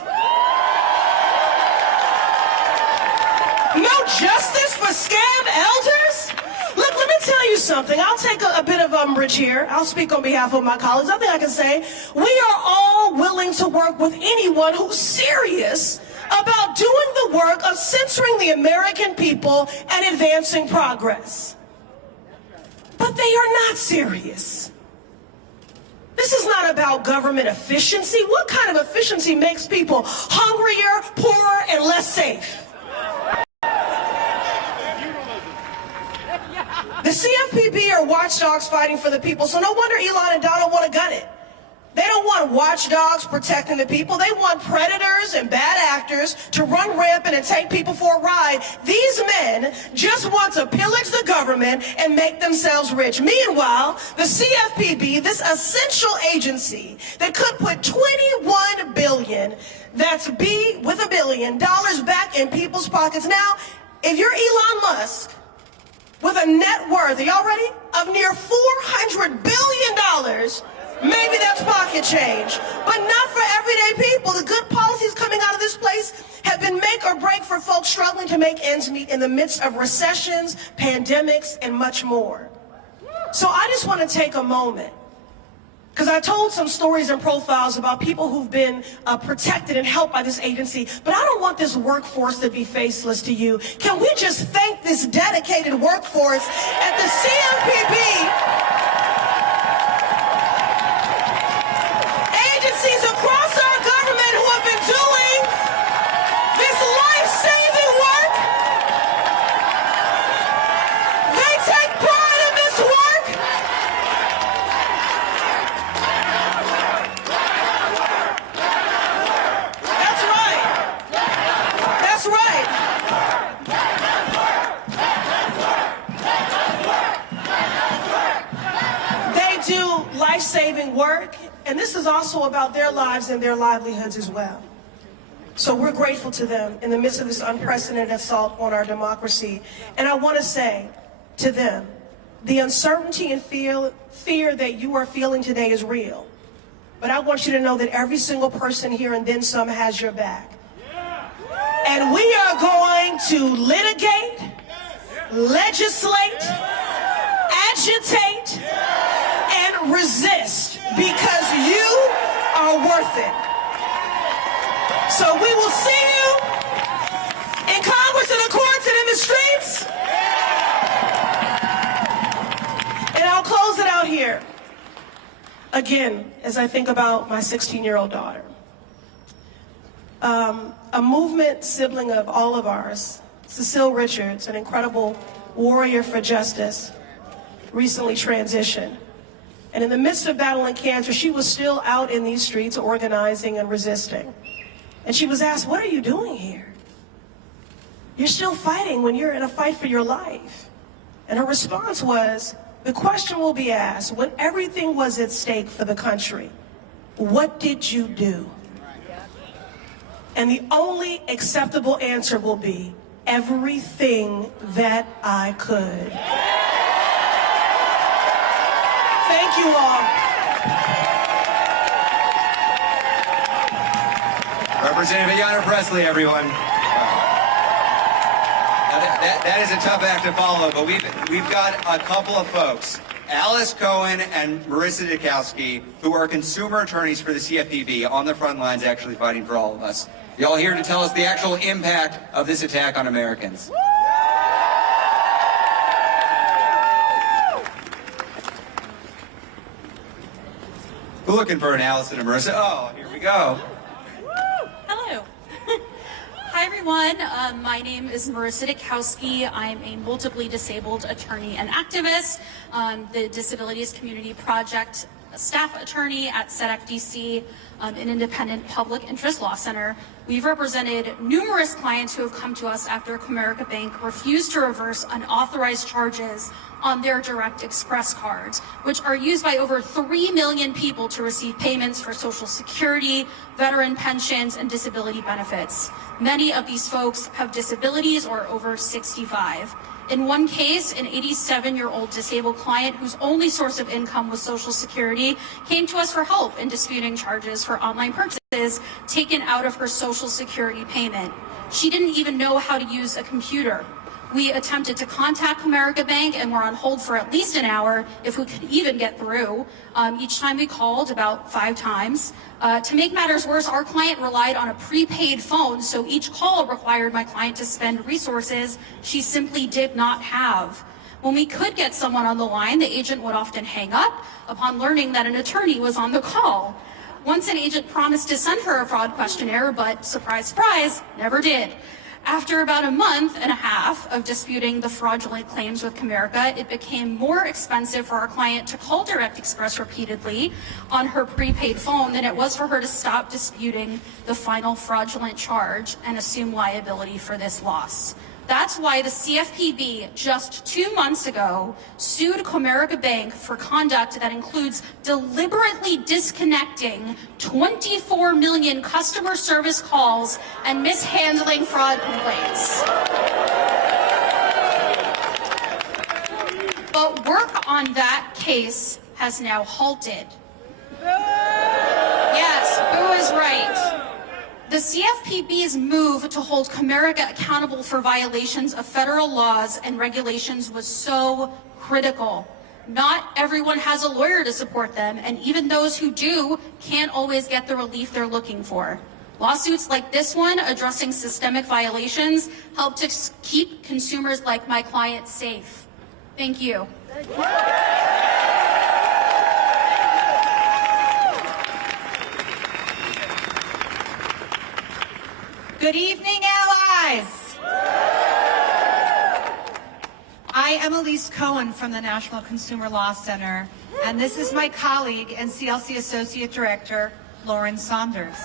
No justice for scam elders? Look, let me tell you something. I'll take a bit of umbrage here. I'll speak on behalf of my colleagues. I think I can say we are all willing to work with anyone who's serious about doing the work of censoring the American people and advancing progress. But they are not serious. This is not about government efficiency. What kind of efficiency makes people hungrier, poorer, and less safe? The CFPB are watchdogs fighting for the people, so no wonder Elon and Donald want to gun it. They don't want watchdogs protecting the people. They want predators and bad actors to run rampant and take people for a ride. These men just want to pillage the government and make themselves rich. Meanwhile, the CFPB, this essential agency that could put $21 billion, that's B with $1 billion, back in people's pockets. Now, if you're Elon Musk, with a net worth, are y'all ready, of near $400 billion, Maybe that's pocket change, but not for everyday people. The good policies coming out of this place have been make or break for folks struggling to make ends meet in the midst of recessions, pandemics, and much more. So I just want to take a moment, because I told some stories and profiles about people who've been protected and helped by this agency, but I don't want this workforce to be faceless to you. Can we just thank this dedicated workforce at the CFPB? Agencies across our government who have been doing this life-saving work. They take pride in this work. That's right. That's right. They do life-saving work. And this is also about their lives and their livelihoods as well. So we're grateful to them in the midst of this unprecedented assault on our democracy. And I want to say to them, the uncertainty and fear that you are feeling today is real. But I want you to know that every single person here and then some has your back. And we are going to litigate, legislate, agitate, and resist, because you are worth it. So we will see you in Congress, in the courts, and in the streets. And I'll close it out here. Again, as I think about my 16-year-old daughter. A movement sibling of all of ours, Cecile Richards, an incredible warrior for justice, recently transitioned. And in the midst of battling cancer, she was still out in these streets organizing and resisting. And she was asked, what are you doing here? You're still fighting when you're in a fight for your life. And her response was, the question will be asked, when everything was at stake for the country, what did you do? And the only acceptable answer will be, everything that I could. Thank you all. Representative Ayanna Presley, everyone. That is a tough act to follow, but we've got a couple of folks, Elise Cohen and Marissa Dekowski, who are consumer attorneys for the CFPB, on the front lines actually fighting for all of us. Y'all here to tell us the actual impact of this attack on Americans. We're looking for an Allison and Marissa. Oh, here we go. Hello. Hi, everyone. My name is Marissa Dekowski. I'm a multiply disabled attorney and activist, the Disabilities Community Project staff attorney at SEDEC DC, an independent public interest law center. We've represented numerous clients who have come to us after Comerica Bank refused to reverse unauthorized charges on their Direct Express cards, which are used by over 3 million people to receive payments for Social Security, veteran pensions, and disability benefits. Many of these folks have disabilities or are over 65. In one case, an 87-year-old disabled client whose only source of income was Social Security came to us for help in disputing charges for online purchases taken out of her Social Security payment. She didn't even know how to use a computer. We attempted to contact Comerica Bank and were on hold for at least an hour, if we could even get through. Each time we called, about 5 times. To make matters worse, our client relied on a prepaid phone, so each call required my client to spend resources she simply did not have. When we could get someone on the line, the agent would often hang up upon learning that an attorney was on the call. Once an agent promised to send her a fraud questionnaire, but surprise, surprise, never did. After about a month and a half of disputing the fraudulent claims with Comerica, it became more expensive for our client to call Direct Express repeatedly on her prepaid phone than it was for her to stop disputing the final fraudulent charge and assume liability for this loss. That's why the CFPB just 2 months ago sued Comerica Bank for conduct that includes deliberately disconnecting 24 million customer service calls and mishandling fraud complaints. But work on that case has now halted. Yes, boo is right. The CFPB's move to hold Comerica accountable for violations of federal laws and regulations was so critical. Not everyone has a lawyer to support them, and even those who do can't always get the relief they're looking for. Lawsuits like this one, addressing systemic violations, help to keep consumers like my client safe. Thank you. Good evening, allies. I am Elise Cohen from the National Consumer Law Center, and this is my colleague and CLC Associate Director, Lauren Saunders.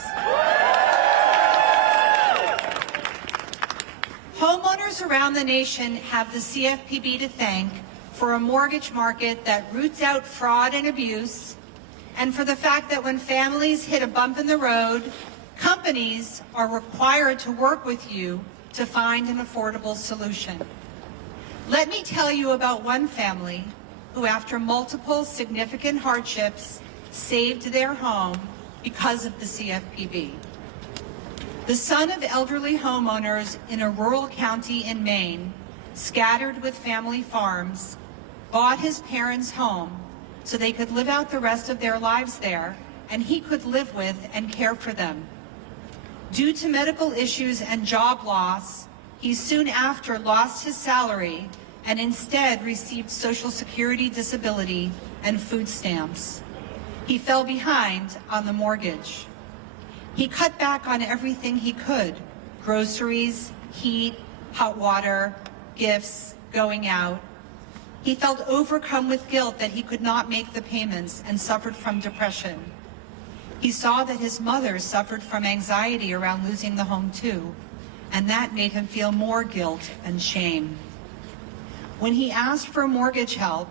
Homeowners around the nation have the CFPB to thank for a mortgage market that roots out fraud and abuse, and for the fact that when families hit a bump in the road, companies are required to work with you to find an affordable solution. Let me tell you about one family who, after multiple significant hardships, saved their home because of the CFPB. The son of elderly homeowners in a rural county in Maine, scattered with family farms, bought his parents' home so they could live out the rest of their lives there, and he could live with and care for them. Due to medical issues and job loss, he soon after lost his salary and instead received Social Security disability and food stamps. He fell behind on the mortgage. He cut back on everything he could: groceries, heat, hot water, gifts, going out. He felt overcome with guilt that he could not make the payments and suffered from depression. He saw that his mother suffered from anxiety around losing the home too, and that made him feel more guilt and shame. When he asked for mortgage help,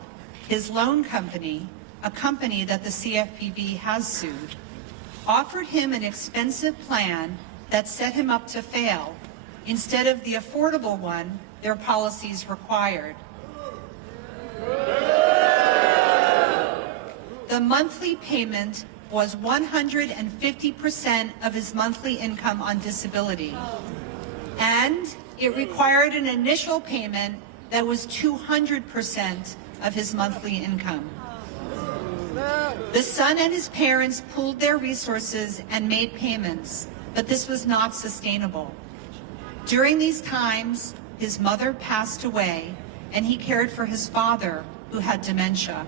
his loan company, a company that the CFPB has sued, offered him an expensive plan that set him up to fail instead of the affordable one their policies required. The monthly payment was 150% of his monthly income on disability, and it required an initial payment that was 200% of his monthly income. The son and his parents pooled their resources and made payments, but this was not sustainable. During these times, his mother passed away, and he cared for his father, who had dementia.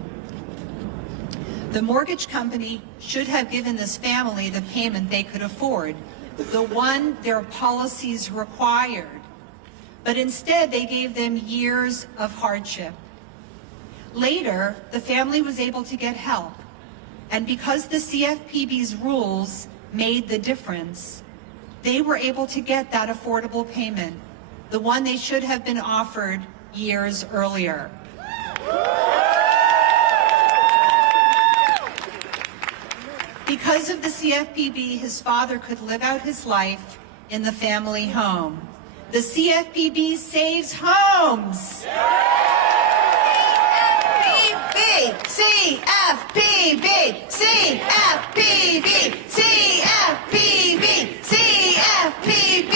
The mortgage company should have given this family the payment they could afford, the one their policies required, but instead they gave them years of hardship. Later, the family was able to get help, and because the CFPB's rules made the difference, they were able to get that affordable payment, the one they should have been offered years earlier. Because of the CFPB, his father could live out his life in the family home. The CFPB saves homes. CFPB, CFPB, CFPB, CFPB, CFPB,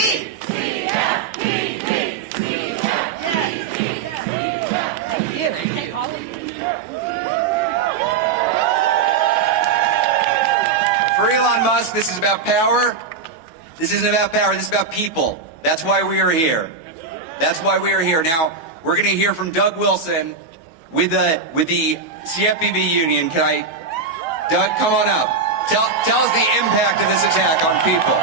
For Elon Musk, this is about power. This isn't about power, this is about people. That's why we are here. That's why we are here. Now, we're going to hear from Doug Wilson with the CFPB union. Can I, Doug, come on up. Tell us the impact of this attack on people.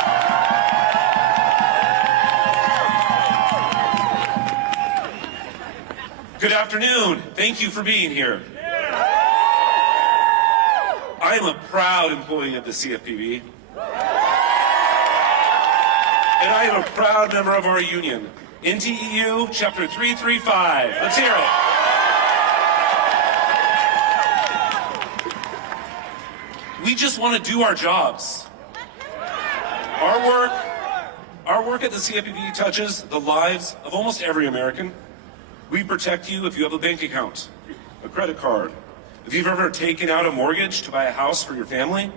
Good afternoon. Thank you for being here. I am a proud employee of the CFPB. And I am a proud member of our union, NTEU Chapter 335. Let's hear it. We just want to do our jobs. Our work at the CFPB touches the lives of almost every American. We protect you if you have a bank account, a credit card, If you've ever taken out a mortgage to buy a house for your family,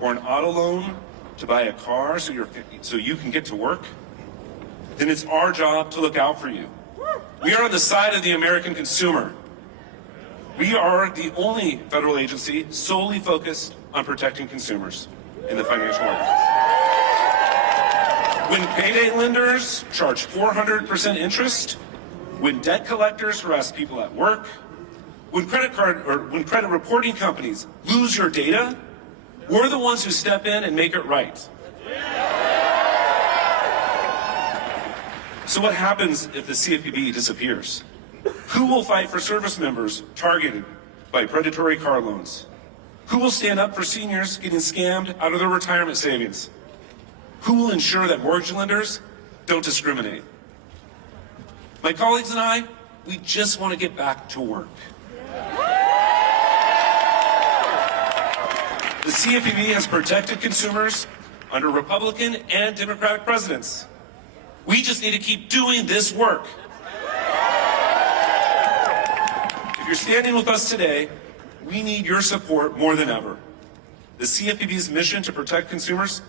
or an auto loan to buy a car so you can get to work, then it's our job to look out for you. We are on the side of the American consumer. We are the only federal agency solely focused on protecting consumers in the financial markets. When payday lenders charge 400% interest, when debt collectors harass people at work, when credit reporting companies lose your data, we're the ones who step in and make it right. So what happens if the CFPB disappears? Who will fight for service members targeted by predatory car loans? Who will stand up for seniors getting scammed out of their retirement savings? Who will ensure that mortgage lenders don't discriminate? My colleagues and I, we just want to get back to work. The CFPB has protected consumers under Republican and Democratic presidents. We just need to keep doing this work. If you're standing with us today, we need your support more than ever. The CFPB's mission to protect consumers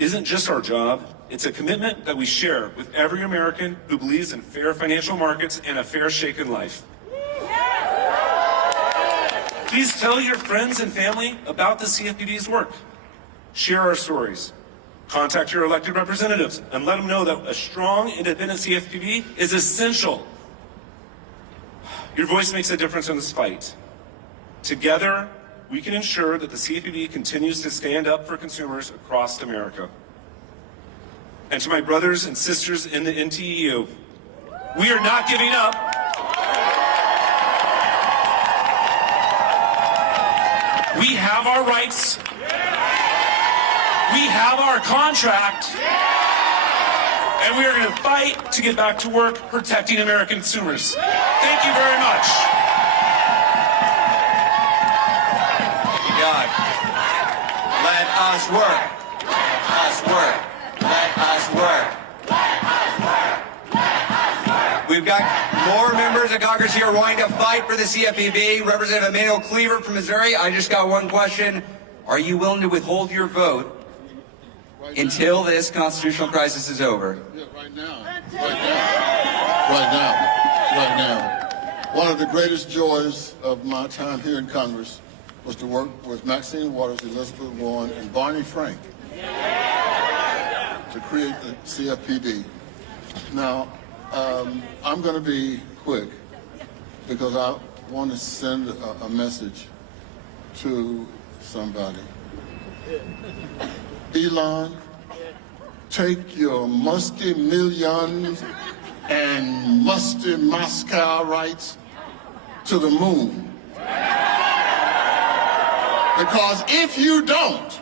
isn't just our job, it's a commitment that we share with every American who believes in fair financial markets and a fair shake in life. Please tell your friends and family about the CFPB's work. Share our stories. Contact your elected representatives and let them know that a strong, independent CFPB is essential. Your voice makes a difference in this fight. Together, we can ensure that the CFPB continues to stand up for consumers across America. And to my brothers and sisters in the NTEU, we are not giving up. We have our rights. We have our contract. And we are going to fight to get back to work protecting American consumers. Thank you very much. God, let us work. Let us work. Let us work. We've got more members of Congress here wanting to fight for the CFPB. Representative Emmanuel Cleaver from Missouri, I just got one question. Are you willing to withhold your vote until this constitutional crisis is over? Yeah, right now. Right now. One of the greatest joys of my time here in Congress was to work with Maxine Waters, Elizabeth Warren, and Barney Frank to create the CFPB. Now, I'm going to be quick because I want to send a message to somebody. Elon, take your musty millions and musty Moscow rights to the moon. Because if you don't,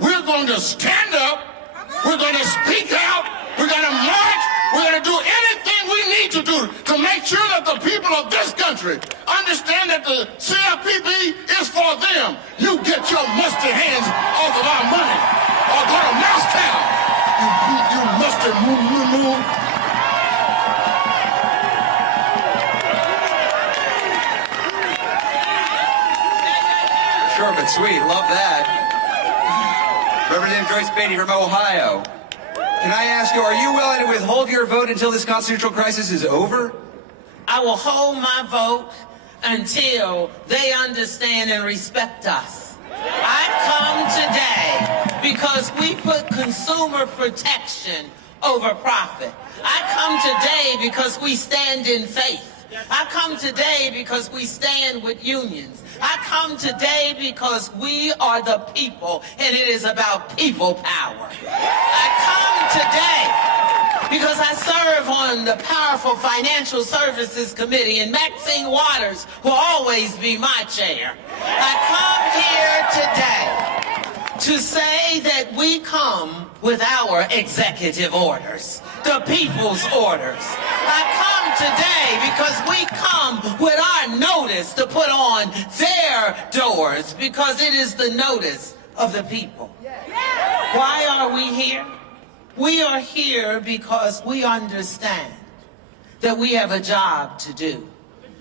we're going to stand up, we're going to speak out, we're going to march, we're going to do anything we need to do to make sure that the people of this country understand that the CFPB is for them. You get your musty hands off of our money or go to Moscow. You musty moo. Short but sweet, love that. Representative Joyce Beatty from Ohio. Can I ask you, are you willing to withhold your vote until this constitutional crisis is over? I will hold my vote until they understand and respect us. I come today because we put consumer protection over profit. I come today because we stand in faith. I come today because we stand with unions. I come today because we are the people, and it is about people power. I come today because I serve on the powerful Financial Services Committee, and Maxine Waters will always be my chair. I come here today to say that we come with our executive orders, the people's orders. I come today because we come with our notice to put on their doors, because it is the notice of the people. Why are we here? We are here because we understand that we have a job to do,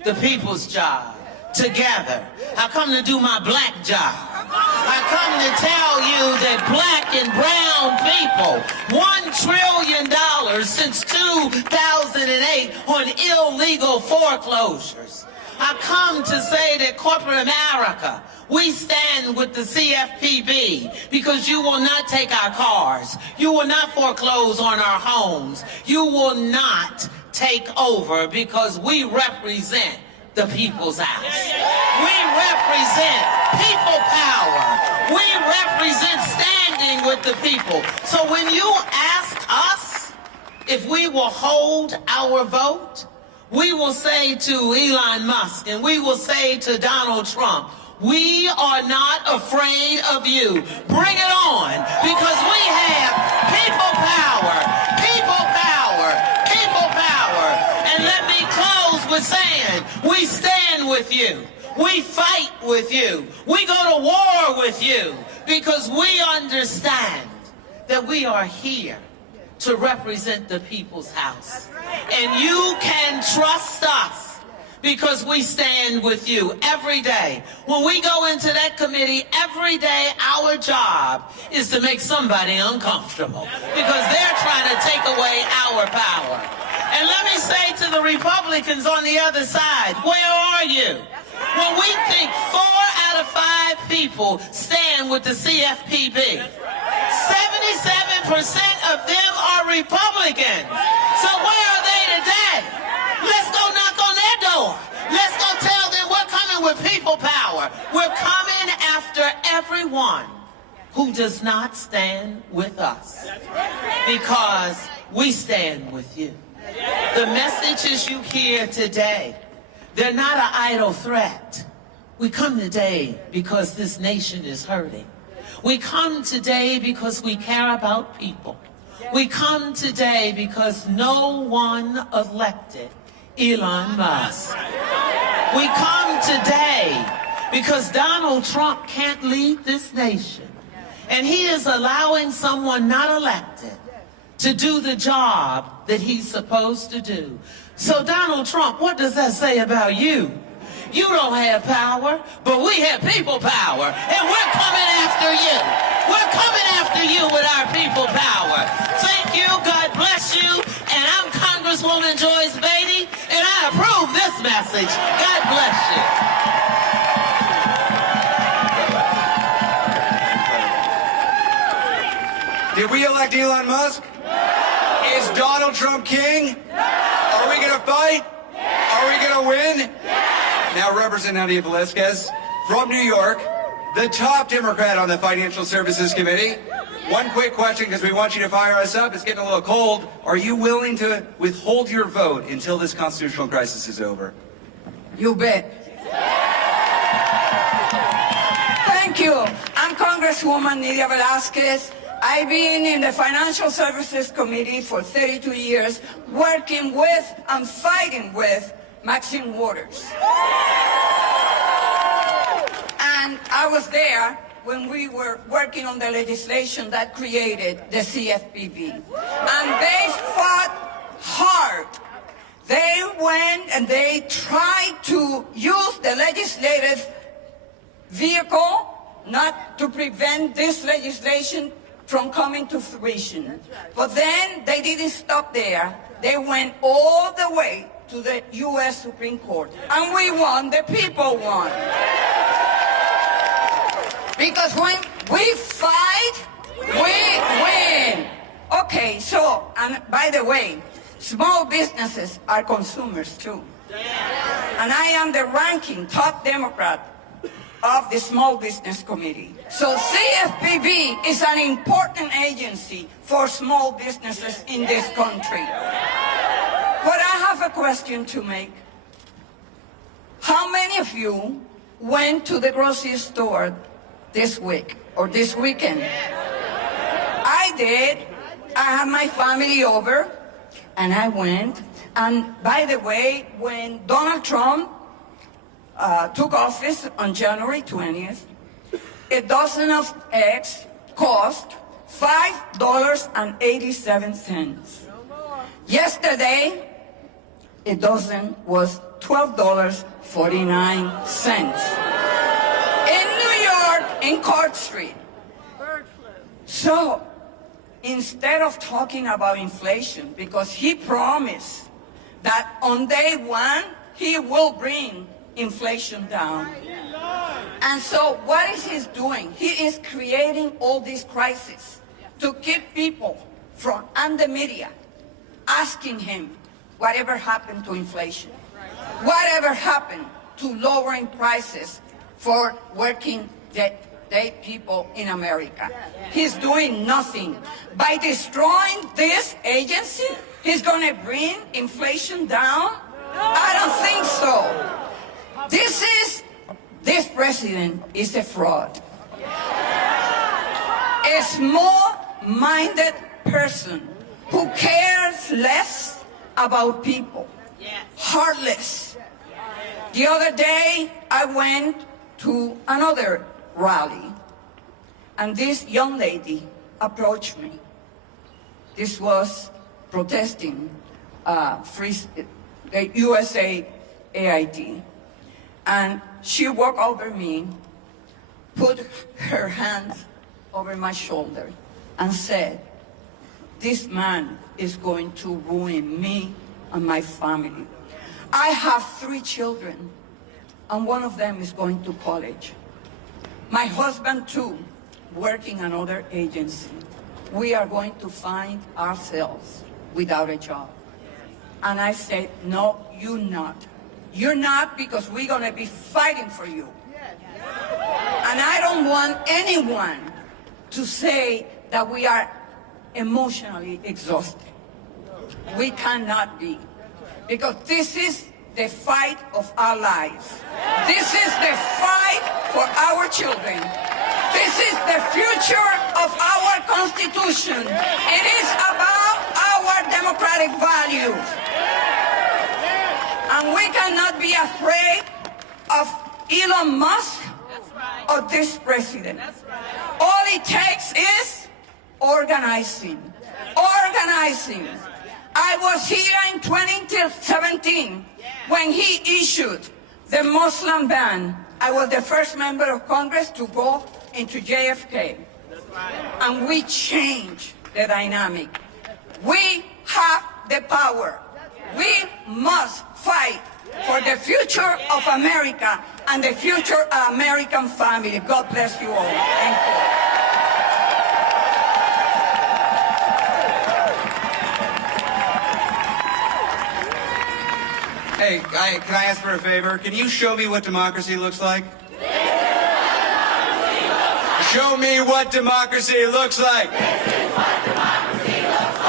the people's job. together. I come to do my black job. I come to tell you that black and brown people, $1 trillion since 2008 on illegal foreclosures. I come to say that corporate America, we stand with the CFPB because you will not take our cars. You will not foreclose on our homes. You will not take over because we represent the people's house. We represent people power. We represent standing with the people. So when you ask us if we will hold our vote, we will say to Elon Musk and we will say to Donald Trump, we are not afraid of you. Bring it on, because we have people power, people power, people power. And let me close with saying, we stand with you. We fight with you. We go to war with you because we understand that we are here to represent the people's house. And you can trust us because we stand with you every day. When we go into that committee, every day our job is to make somebody uncomfortable because they're trying to take away our power. And let me say to the Republicans on the other side, where are you? When we think 4 out of 5 people stand with the CFPB, 77% of them are Republicans. So where are they today? Let's go knock on their door. Let's go tell them we're coming with people power. We're coming after everyone who does not stand with us because we stand with you. The messages you hear today, they're not an idle threat. We come today because this nation is hurting. We come today because we care about people. We come today because no one elected Elon Musk. We come today because Donald Trump can't lead this nation. And he is allowing someone not elected to do the job that he's supposed to do. So Donald Trump, what does that say about you? You don't have power, but we have people power, and we're coming after you. We're coming after you with our people power. Thank you, God bless you, and I'm Congresswoman Joyce Beatty, and I approve this message. God bless you. Did we elect Elon Musk? Is Donald Trump king? Are we going to fight? Are we going to win? Now, Representative Velazquez from New York, the top Democrat on the Financial Services Committee. One quick question, because we want you to fire us up. It's getting a little cold. Are you willing to withhold your vote until this constitutional crisis is over? You bet. Thank you. I'm Congresswoman Nydia Velazquez. I've been in the Financial Services Committee for 32 years, working with and fighting with Maxine Waters. And I was there when we were working on the legislation that created the CFPB. And they fought hard. They went and they tried to use the legislative vehicle not to prevent this legislation from coming to fruition. But then they didn't stop there. They went all the way to the U.S. Supreme Court. And we won, the people won. Because when we fight, we win. Okay, so, and by the way, small businesses are consumers too. And I am the ranking top Democrat of the Small Business Committee. So CFPB is an important agency for small businesses in this country. But I have a question to make. How many of you went to the grocery store this week or this weekend? I did. I had my family over and I went. And by the way, when Donald Trump took office on January 20th, a dozen of eggs cost $5.87. Yesterday, a dozen was $12.49. In New York, in Court Street. So, instead of talking about inflation, because he promised that on day one, he will bring inflation down. And so what is he doing? He is creating all these crises to keep people from, and the media, asking him, whatever happened to inflation? Whatever happened to lowering prices for working day people in America? He's doing nothing. By destroying this agency, he's going to bring inflation down? I don't think so. This president is a fraud. A small-minded person who cares less about people. Heartless. The other day, I went to another rally, and this young lady approached me. This was protesting the USA AIT. And she walked over me, put her hands over my shoulder, and said, "This man is going to ruin me and my family. I have 3 children, and one of them is going to college. My husband, too, working another agency. We are going to find ourselves without a job." And I said, "No, you're not. You're not, because we're going to be fighting for you." And I don't want anyone to say that we are emotionally exhausted. We cannot be. Because this is the fight of our lives. This is the fight for our children. This is the future of our Constitution. It is about our democratic values. And we cannot be afraid of Elon Musk or this president. All it takes is organizing. Organizing. I was here in 2017 when he issued the Muslim ban. I was the first member of Congress to go into JFK. And we changed the dynamic. We have the power. We must fight for the future of America and the future of American family. God bless you all. Thank you. Hey, can I ask for a favor? Can you show me what democracy looks like? Show me what democracy looks like.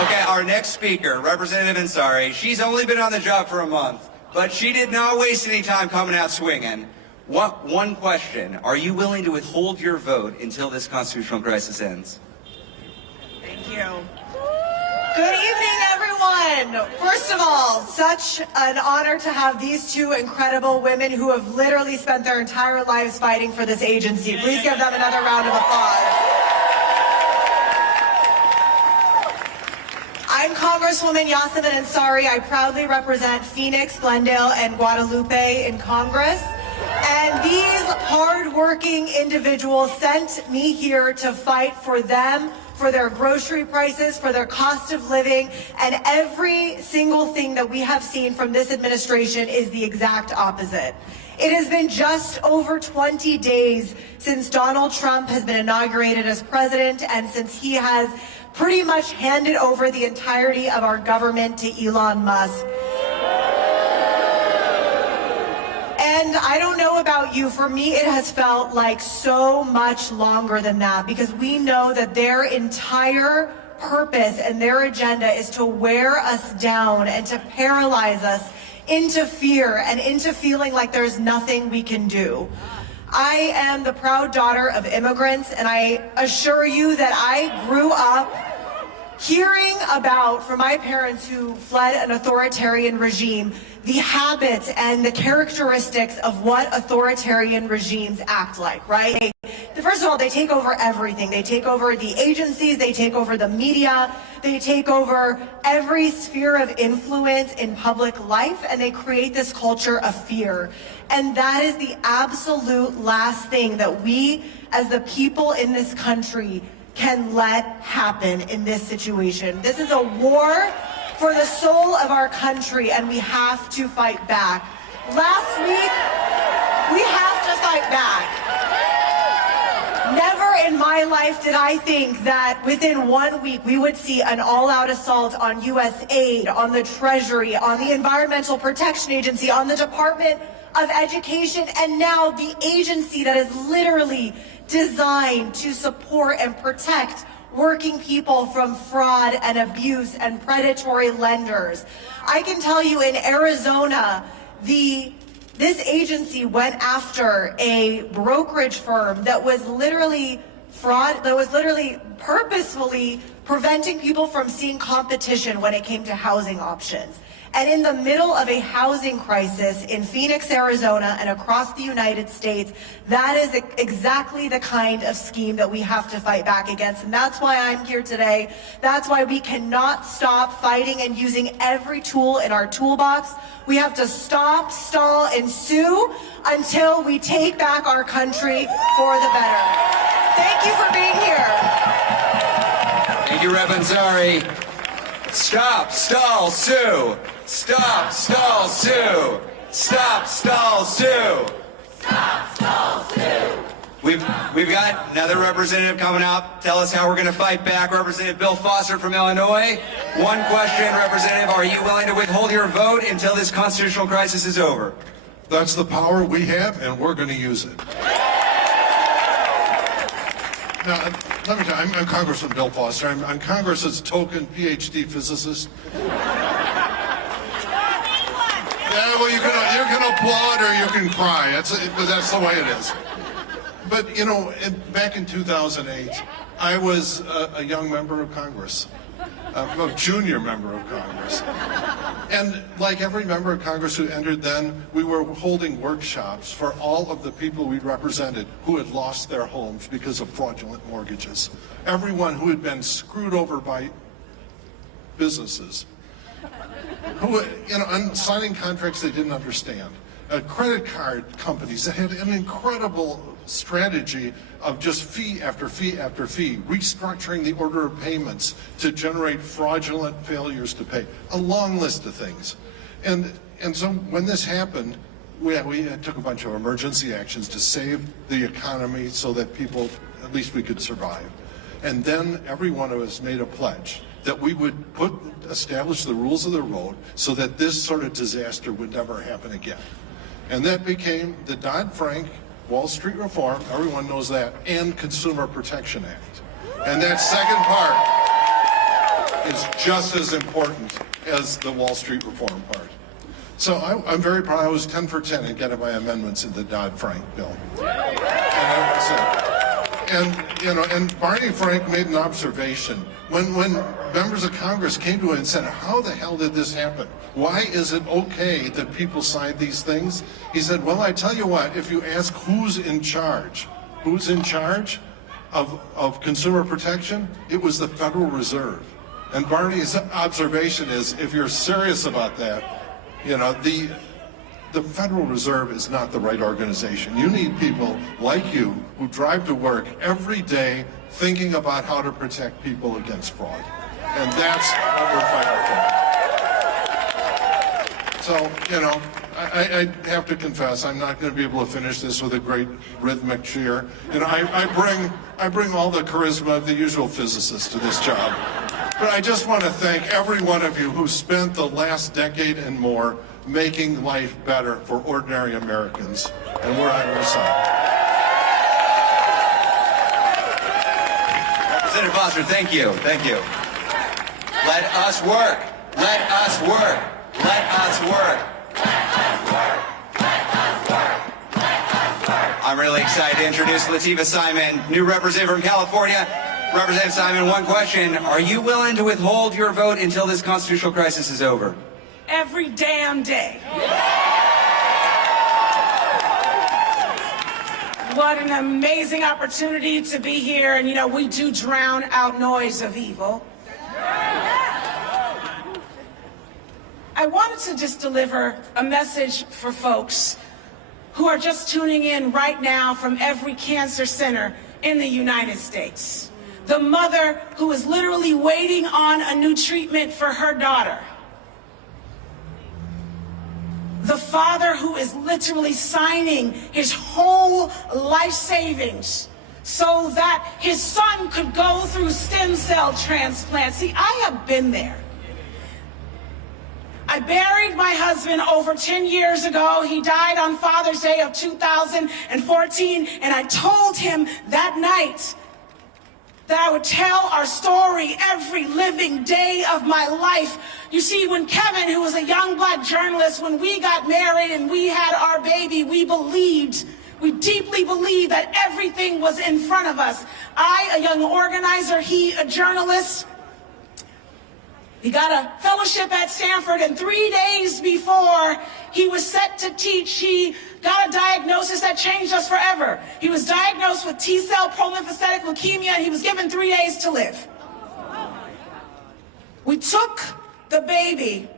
Okay, our next speaker, Representative Anari, she's only been on the job for a month, but she did not waste any time coming out swinging. One question, are you willing to withhold your vote until this constitutional crisis ends? Thank you. Good evening, everyone. First of all, such an honor to have these 2 incredible women who have literally spent their entire lives fighting for this agency. Please give them another round of applause. I'm Congresswoman Yasemin Ansari. I proudly represent Phoenix, Glendale, and Guadalupe in Congress. And these hardworking individuals sent me here to fight for them, for their grocery prices, for their cost of living, and every single thing that we have seen from this administration is the exact opposite. It has been just over 20 days since Donald Trump has been inaugurated as president, and since he has pretty much handed over the entirety of our government to Elon Musk. And I don't know about you, for me it has felt like so much longer than that, because we know that their entire purpose and their agenda is to wear us down and to paralyze us into fear and into feeling like there's nothing we can do. I am the proud daughter of immigrants, and I assure you that I grew up hearing about, from my parents who fled an authoritarian regime, the habits and the characteristics of what authoritarian regimes act like, right? They First of all, they take over everything. They take over the agencies, they take over the media, they take over every sphere of influence in public life, and they create this culture of fear. And that is the absolute last thing that we, as the people in this country, can let happen in this situation. This is a war for the soul of our country, and we have to fight back. Last week, we have to fight back. Never in my life did I think that within 1 week we would see an all-out assault on U.S. aid, on the Treasury, on the Environmental Protection Agency, on the Department of Education, and now the agency that is literally designed to support and protect working people from fraud and abuse and predatory lenders. I can tell you in Arizona, this agency went after a brokerage firm that was literally purposefully preventing people from seeing competition when it came to housing options. And in the middle of a housing crisis in Phoenix, Arizona, and across the United States, that is exactly the kind of scheme that we have to fight back against. And that's why I'm here today. That's why we cannot stop fighting and using every tool in our toolbox. We have to stop, stall, and sue until we take back our country for the better. Thank you for being here. Thank you, Rep. Anari. Stop, stall, sue. Stop, stall, sue. Stop, stall, sue. Stop, stall, sue. We've got another representative coming up. Tell us how we're going to fight back. Representative Bill Foster from Illinois. One question, Representative. Are you willing to withhold your vote until this constitutional crisis is over? That's the power we have, and we're going to use it. Now, let me tell you, I'm Congressman Bill Foster. I'm Congress's token PhD physicist. Yeah, well, you can applaud or you can cry. That's the way it is. But, you know, back in 2008, I was a young member of Congress, a junior member of Congress. And like every member of Congress who entered then, we were holding workshops for all of the people we represented who had lost their homes because of fraudulent mortgages. Everyone who had been screwed over by businesses, who, you know, and signing contracts they didn't understand. Credit card companies that had an incredible strategy of just fee after fee after fee, restructuring the order of payments to generate fraudulent failures to pay. A long list of things. And so when this happened, we took a bunch of emergency actions to save the economy so that people, at least we could survive. And then every one of us made a pledge that we would establish the rules of the road so that this sort of disaster would never happen again. And that became the Dodd-Frank Wall Street Reform, everyone knows that, and Consumer Protection Act. And that second part is just as important as the Wall Street Reform part. So I'm very proud. I was 10 for 10 in getting my amendments in the Dodd-Frank bill. And Barney Frank made an observation. When members of Congress came to him and said, how the hell did this happen? Why is it okay that people sign these things? He said, well, I tell you what, if you ask who's in charge of consumer protection, it was the Federal Reserve. And Barney's observation is, if you're serious about that, you know, the Federal Reserve is not the right organization. You need people like you who drive to work every day thinking about how to protect people against fraud. And that's what we're fighting for. So, you know, I have to confess, I'm not going to be able to finish this with a great rhythmic cheer. You know, I bring all the charisma of the usual physicist to this job. But I just want to thank every one of you who spent the last decade and more making life better for ordinary Americans. And we're on your side. Representative Foster, thank you. Thank you. Let us work. Let us work. Let us work. I'm really excited to introduce Latifah Simon, new representative from California. Representative Simon, one question. Are you willing to withhold your vote until this constitutional crisis is over? Every damn day. What an amazing opportunity to be here. And, you know, we do drown out noise of evil. I wanted to just deliver a message for folks who are just tuning in right now from every cancer center in the United States. The mother who is literally waiting on a new treatment for her daughter. The father who is literally signing his whole life savings so that his son could go through stem cell transplant. See, I have been there. I buried my husband over 10 years ago. He died on Father's Day of 2014, and I told him that night that I would tell our story every living day of my life. You see, when Kevin, who was a young black journalist, when we got married and we had our baby, we deeply believed that everything was in front of us. I, a young organizer, he, a journalist. He got a fellowship at Stanford, and 3 days before he was set to teach, he got a diagnosis that changed us forever. He was diagnosed with T-cell prolymphocystic leukemia, and he was given 3 days to live. We took the baby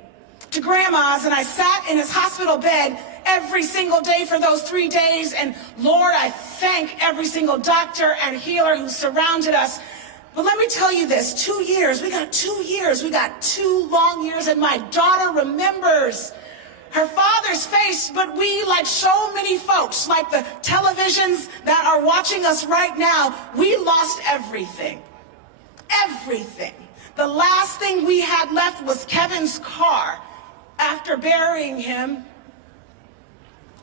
to grandma's, and I sat in his hospital bed every single day for those 3 days, and Lord, I thank every single doctor and healer who surrounded us. But let me tell you this, 2 years, we got 2 years, we got 2 long years, and my daughter remembers her father's face, but we, like so many folks, like the televisions that are watching us right now, we lost everything. Everything. The last thing we had left was Kevin's car after burying him,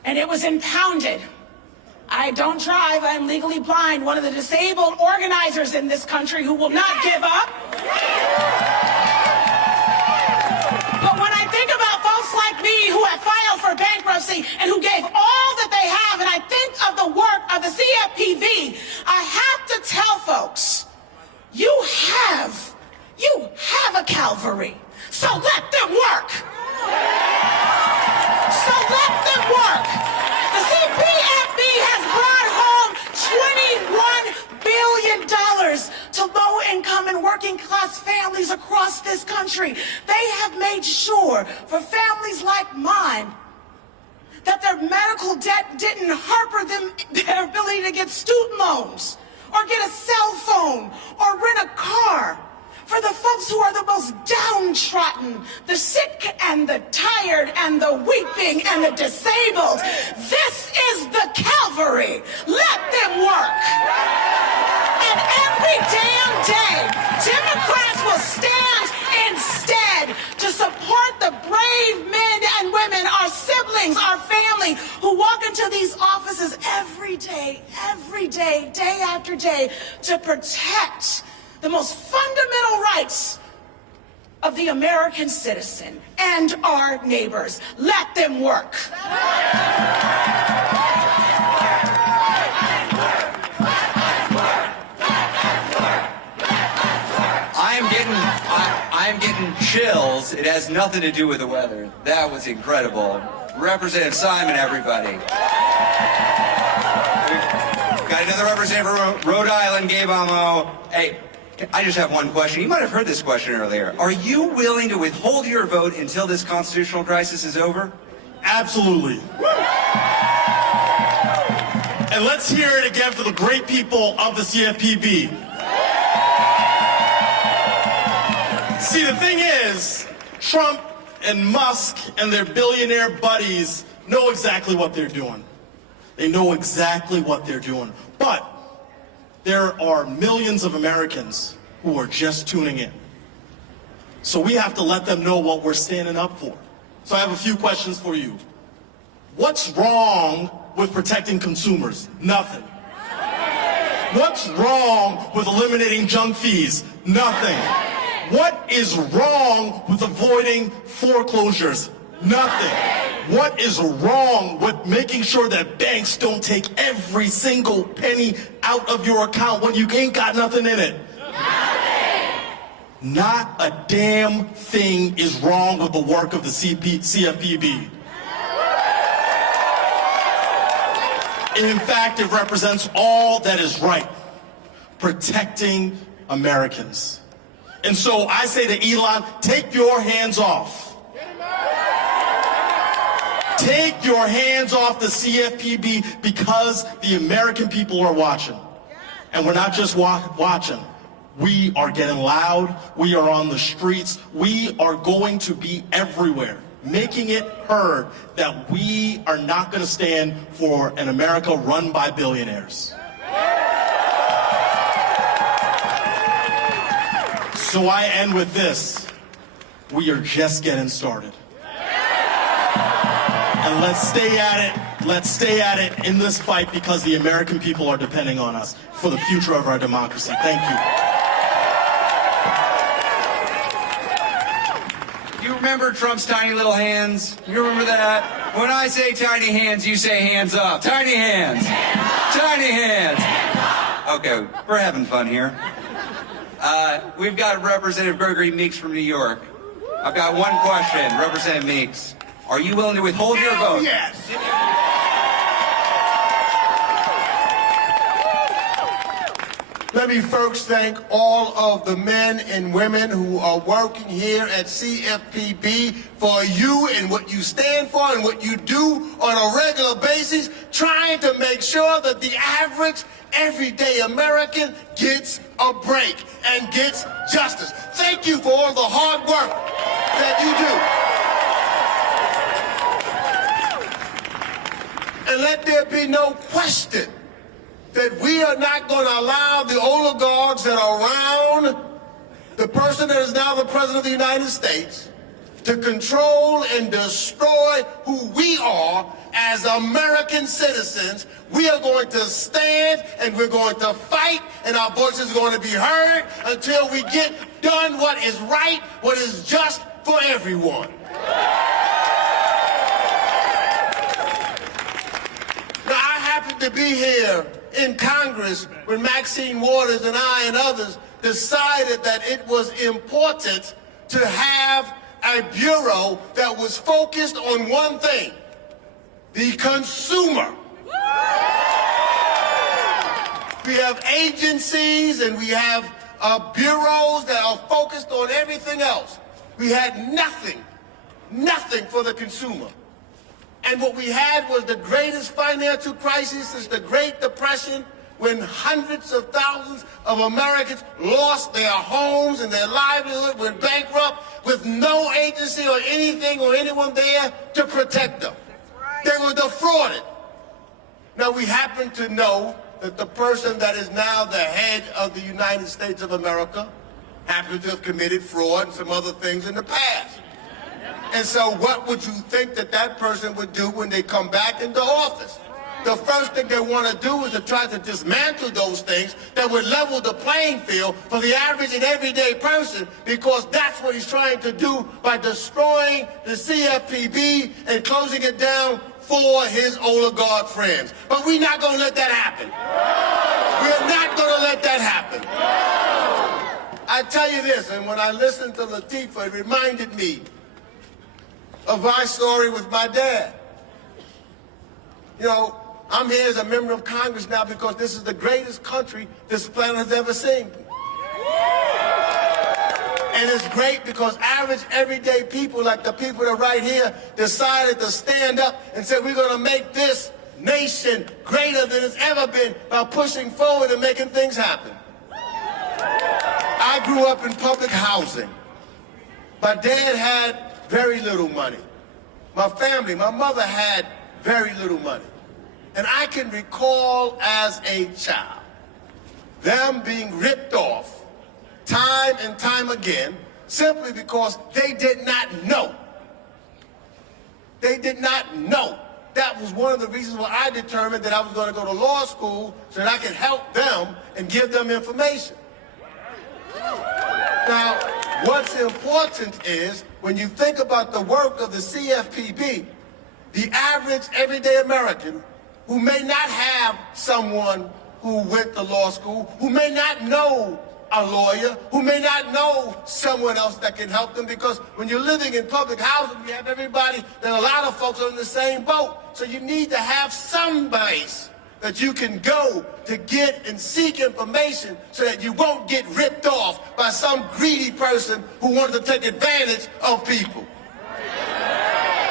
and it was impounded. I don't drive, I'm legally blind, one of the disabled organizers in this country who will not give up. But when I think about folks like me who have filed for bankruptcy and who gave all that they have, and I think of the work of the CFPB, I have to tell folks, you have a Calvary, so let them work. So let them work. The CFPB has brought home $21 billion to low-income and working-class families across this country. They have made sure for families like mine that their medical debt didn't hamper them their ability to get student loans or get a cell phone or rent a car. For the folks who are the most downtrodden, the sick and the tired and the weeping and the disabled, this is the Calvary. Let them work. And every damn day, Democrats will stand instead to support the brave men and women, our siblings, our family, who walk into these offices every day, day after day, to protect the most fundamental rights of the American citizen and our neighbors. Let them work. I'm getting chills. It has nothing to do with the weather. That was incredible. Representative Simon, everybody. Got another representative from Rhode Island, Gabe Amo. Hey, I just have one question. You might have heard this question earlier. Are you willing to withhold your vote until this constitutional crisis is over? Absolutely. And let's hear it again for the great people of the CFPB. See, the thing is, Trump and Musk and their billionaire buddies know exactly what they're doing. They know exactly what they're doing. But there are millions of Americans who are just tuning in. So we have to let them know what we're standing up for. So I have a few questions for you. What's wrong with protecting consumers? Nothing. What's wrong with eliminating junk fees? Nothing. What is wrong with avoiding foreclosures? Nothing. What is wrong with making sure that banks don't take every single penny out of your account when you ain't got nothing in it? Nothing. Not a damn thing is wrong with the work of the CFPB. And in fact, it represents all that is right, protecting Americans. And so I say to Elon, take your hands off. Take your hands off the CFPB because the American people are watching. And we're not just watching. We are getting loud. We are on the streets. We are going to be everywhere, making it heard that we are not going to stand for an America run by billionaires. So I end with this. We are just getting started. And let's stay at it. Let's stay at it in this fight because the American people are depending on us for the future of our democracy. Thank you. You remember Trump's tiny little hands? You remember that? When I say tiny hands, you say hands up. Tiny hands. Tiny hands. Okay, we're having fun here. We've got Representative Gregory Meeks from New York. I've got one question, Representative Meeks. Are you willing to withhold your vote? Yes. Let me first thank all of the men and women who are working here at CFPB for you and what you stand for and what you do on a regular basis, trying to make sure that the average, everyday American gets a break and gets justice. Thank you for all the hard work that you do. And let there be no question that we are not going to allow the oligarchs that are around the person that is now the President of the United States to control and destroy who we are as American citizens. We are going to stand and we're going to fight, and our voices are going to be heard until we get done what is right, what is just for everyone. Now, I happen to be here in Congress when Maxine Waters and I and others decided that it was important to have a bureau that was focused on one thing: the consumer. We have agencies and we have bureaus that are focused on everything else. We had nothing for the consumer. And what we had was the greatest financial crisis since the Great Depression, when hundreds of thousands of Americans lost their homes and their livelihood, went bankrupt, with no agency or anything or anyone there to protect them. They were defrauded. Now, we happen to know that the person that is now the head of the United States of America happens to have committed fraud and some other things in the past. And so what would you think that that person would do when they come back into office? The first thing they want to do is to try to dismantle those things that would level the playing field for the average and everyday person, because that's what he's trying to do by destroying the CFPB and closing it down for his oligarch friends. But we're not going to let that happen. We're not going to let that happen. I tell you this, and when I listened to Latifah, it reminded me of my story with my dad. You know, I'm here as a member of Congress now because this is the greatest country this planet has ever seen. And it's great because average, everyday people, like the people that are right here, decided to stand up and say, we're going to make this nation greater than it's ever been by pushing forward and making things happen. I grew up in public housing. My dad had very little money. My family, my mother had very little money. And I can recall as a child them being ripped off time and time again simply because they did not know. They did not know. That was one of the reasons why I determined that I was going to go to law school so that I could help them and give them information. Now, what's important is when you think about the work of the CFPB, the average everyday American who may not have someone who went to law school, who may not know a lawyer, who may not know someone else that can help them, because when you're living in public housing, you have everybody, there are a lot of folks on the same boat. So you need to have some base that you can go to get and seek information so that you won't get ripped off by some greedy person who wants to take advantage of people.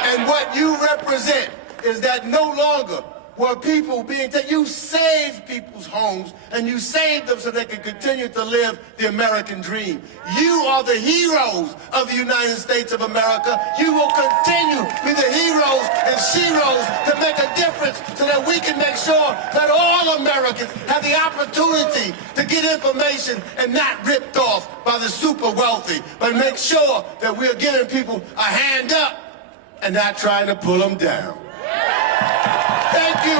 And what you represent is that no longer were people being taken. You saved people's homes, and you saved them so they could continue to live the American dream. You are the heroes of the United States of America. You will continue to be the heroes and sheroes to make a difference so that we can make sure that all Americans have the opportunity to get information and not ripped off by the super wealthy, but make sure that we're giving people a hand up and not trying to pull them down. Thank you.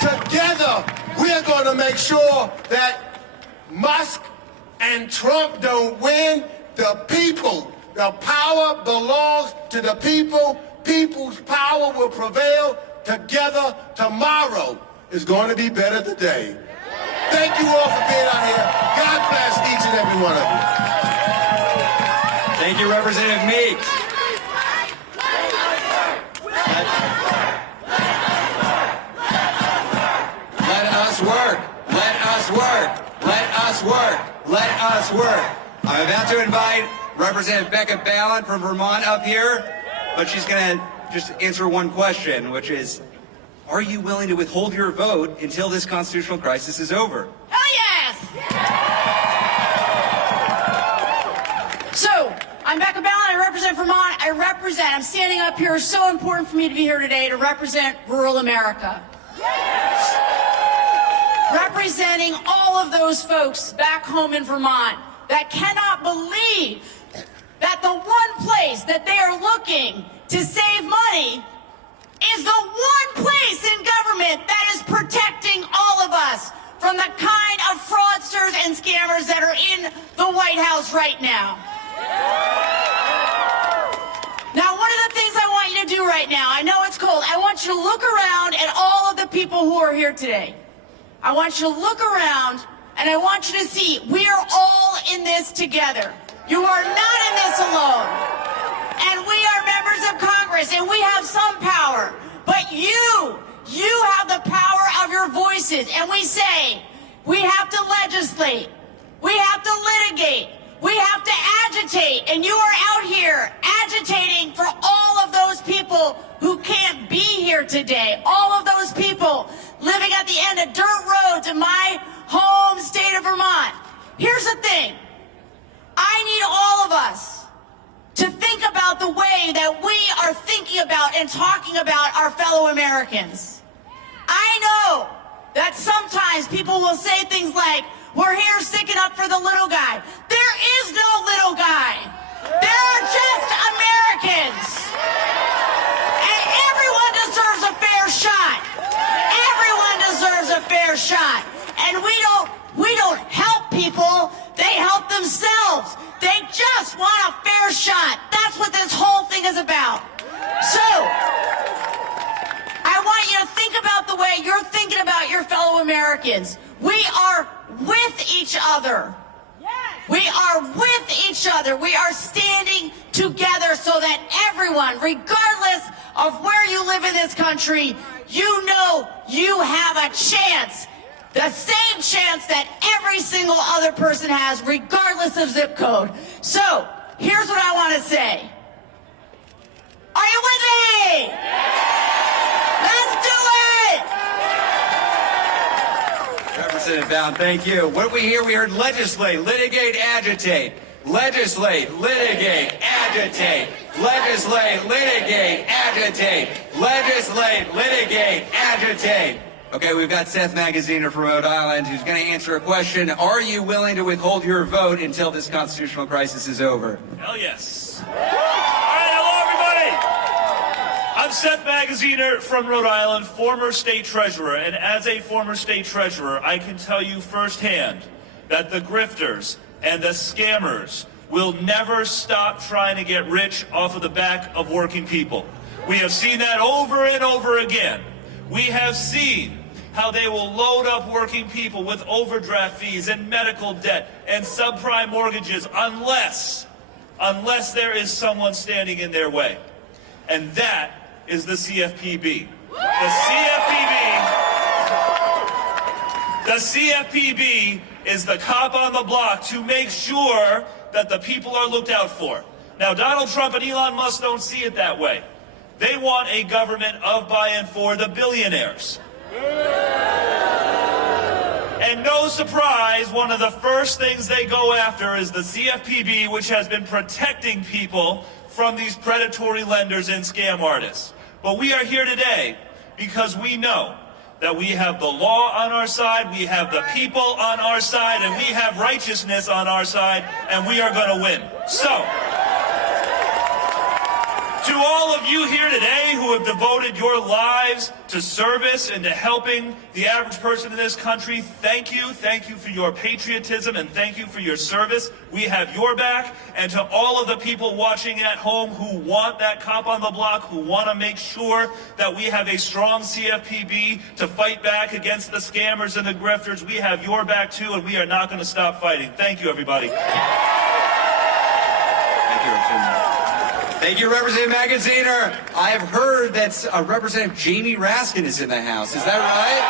Together, we're going to make sure that Musk and Trump don't win. The people, the power belongs to the people. People's power will prevail. Together, tomorrow is going to be better today. Thank you all for being out here. God bless each and every one of you. Thank you, Representative Meeks. Let us work. I'm about to invite Representative Becca Balint from Vermont up here, but she's going to just answer one question, which is, are you willing to withhold your vote until this constitutional crisis is over? Hell yes! So, I'm Becca Balint, I represent Vermont, I'm standing up here, it's so important for me to be here today to represent rural America. Representing all of those folks back home in Vermont that cannot believe that the one place that they are looking to save money is the one place in government that is protecting all of us from the kind of fraudsters and scammers that are in the White House right now. Now, one of the things I want you to do right now, I know it's cold, I want you to look around at all of the people who are here today. I want you to look around, and I want you to see we are all in this together. You are not in this alone. And we are members of Congress, and we have some power. But you have the power of your voices. And we say we have to legislate. We have to litigate. We have to agitate. And you are out here agitating for all of those people who can't be here today. All of those people living at the end of dirt roads in my home state of Vermont. Here's the thing. I need all of us to think about the way that we are thinking about and talking about our fellow Americans. I know that sometimes people will say things like, we're here sticking up for the little guy. There is no little guy. There are just Americans. And everyone deserves a fair shot. Everyone deserves a fair shot. And we don't help people, they help themselves. They just want a fair shot. That's what this whole thing is about. So, I want you to think about the way you're thinking about your fellow Americans. We are with each other. We are with each other. We are standing together so that everyone, regardless of where you live in this country, you know you have a chance. The same chance that every single other person has, regardless of zip code. So, here's what I want to say. Are you with me? Let's do it! Representative Balint, thank you. What did we hear? We heard legislate, litigate, agitate. Legislate, litigate, agitate. Legislate, litigate, agitate. Legislate, litigate, agitate. Okay, we've got Seth Magaziner from Rhode Island who's going to answer a question. Are you willing to withhold your vote until this constitutional crisis is over? Hell yes. All right, hello everybody. I'm Seth Magaziner from Rhode Island, former state treasurer. And as a former state treasurer, I can tell you firsthand that the grifters and the scammers will never stop trying to get rich off of the back of working people. We have seen that over and over again. We have seen how they will load up working people with overdraft fees and medical debt and subprime mortgages unless there is someone standing in their way. And that is the CFPB. The CFPB The CFPB is the cop on the block to make sure that the people are looked out for. Now, Donald Trump and Elon Musk don't see it that way. They want a government of, by, and for the billionaires. And no surprise, one of the first things they go after is the CFPB, which has been protecting people from these predatory lenders and scam artists. But we are here today because we know that we have the law on our side, we have the people on our side, and we have righteousness on our side, and we are going to win. So, to all of you here today who have devoted your lives to service and to helping the average person in this country, thank you. Thank you for your patriotism and thank you for your service. We have your back. And to all of the people watching at home who want that cop on the block, who want to make sure that we have a strong CFPB to fight back against the scammers and the grifters, we have your back too, and we are not going to stop fighting. Thank you, everybody. Thank you, Representative Magaziner. I have heard that Representative Jamie Raskin is in the House. Is that right?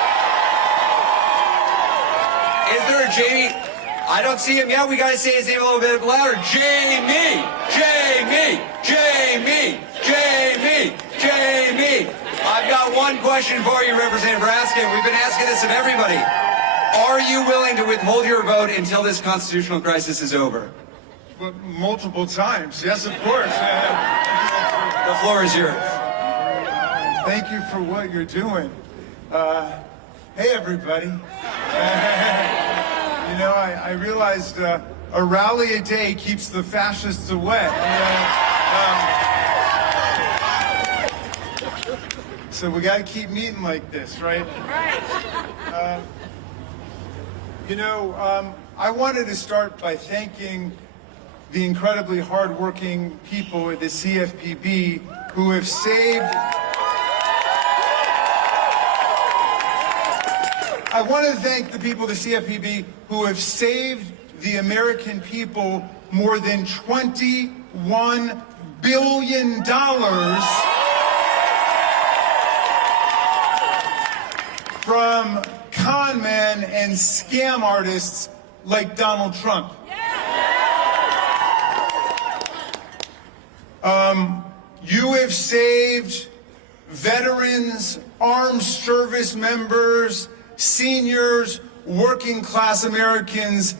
Is there a Jamie? I don't see him yet. We got to say his name a little bit louder. Jamie! Jamie! Jamie! Jamie! Jamie! I've got one question for you, Representative Raskin. We've been asking this of everybody. Are you willing to withhold your vote until this constitutional crisis is over? Multiple times. Yes, of course. The floor is yours. Thank you for what you're doing. Hey, everybody. I realized a rally a day keeps the fascists away. So we got to keep meeting like this, right? I wanted to start by thanking the incredibly hardworking people at the CFPB who have saved... I want to thank the people of the CFPB who have saved the American people more than $21 billion from con men and scam artists like Donald Trump. You have saved veterans, armed service members, seniors, working class Americans,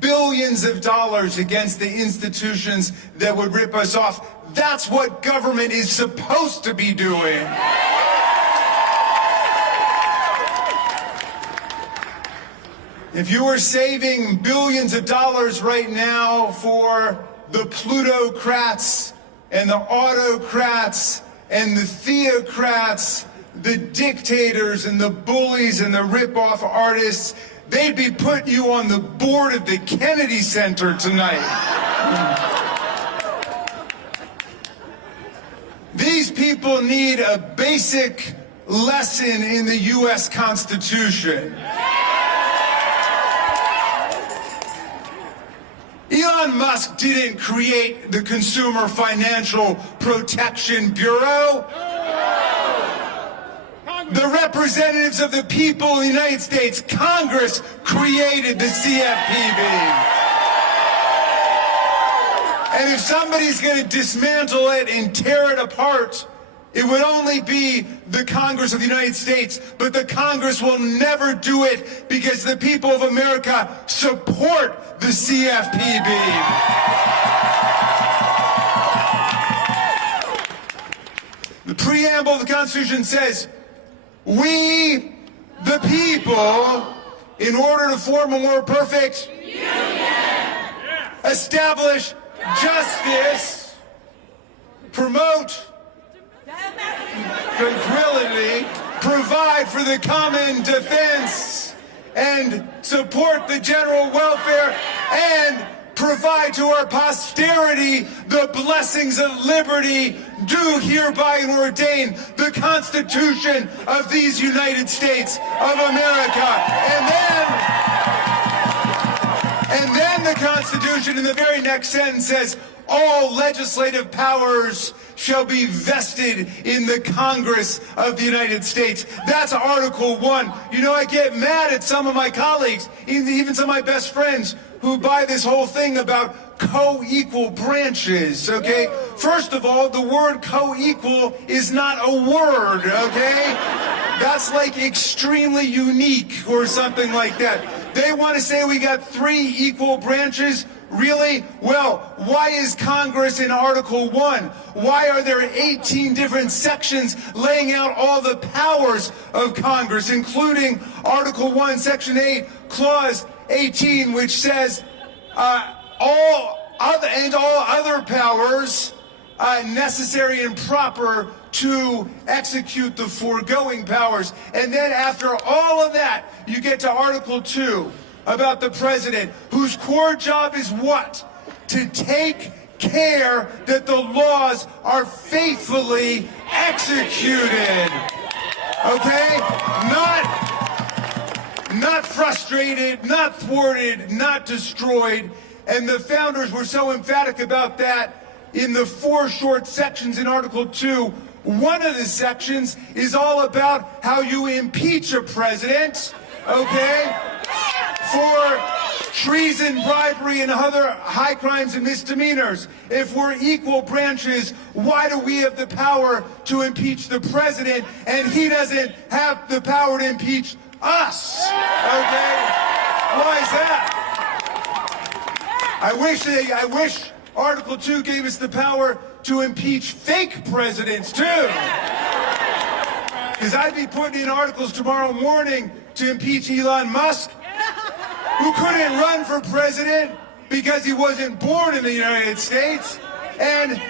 billions of dollars against the institutions that would rip us off. That's what government is supposed to be doing. If you were saving billions of dollars right now for the plutocrats and the autocrats and the theocrats, the dictators and the bullies and the rip-off artists, they'd be putting you on the board of the Kennedy Center tonight. These people need a basic lesson in the U.S. Constitution. Elon Musk didn't create the Consumer Financial Protection Bureau. The representatives of the people of the United States, Congress, created the CFPB. And if somebody's going to dismantle it and tear it apart, it would only be the Congress of the United States, but the Congress will never do it because the people of America support the CFPB. The preamble of the Constitution says, we, the people, in order to form a more perfect union, establish justice, promote tranquility, provide for the common defense, and support the general welfare, and provide to our posterity the blessings of liberty, do hereby and ordain the Constitution of these United States of America. And then the Constitution in the very next sentence says, all legislative powers shall be vested in the Congress of the United States. That's Article 1. You know, I get mad at some of my colleagues, even some of my best friends, who buy this whole thing about co-equal branches, okay? First of all, the word co-equal is not a word, okay? That's like extremely unique or something like that. They want to say we got 3 equal branches. Really? Well, why is Congress in Article 1? Why are there 18 different sections laying out all the powers of Congress, including Article 1, Section 8, Clause 18, which says all other powers necessary and proper to execute the foregoing powers. And then after all of that, you get to Article 2 about the president, whose core job is what? To take care that the laws are faithfully executed. Okay? Not frustrated, not thwarted, not destroyed. And the founders were so emphatic about that in the 4 short sections in Article 2. One of the sections is all about how you impeach a president, okay, for treason, bribery, and other high crimes and misdemeanors. If we're equal branches, why do we have the power to impeach the president and he doesn't have the power to impeach us? Okay? Why is that? I wish Article 2 gave us the power to impeach fake presidents, too. Because I'd be putting in articles tomorrow morning to impeach Elon Musk, who couldn't run for president because he wasn't born in the United States, and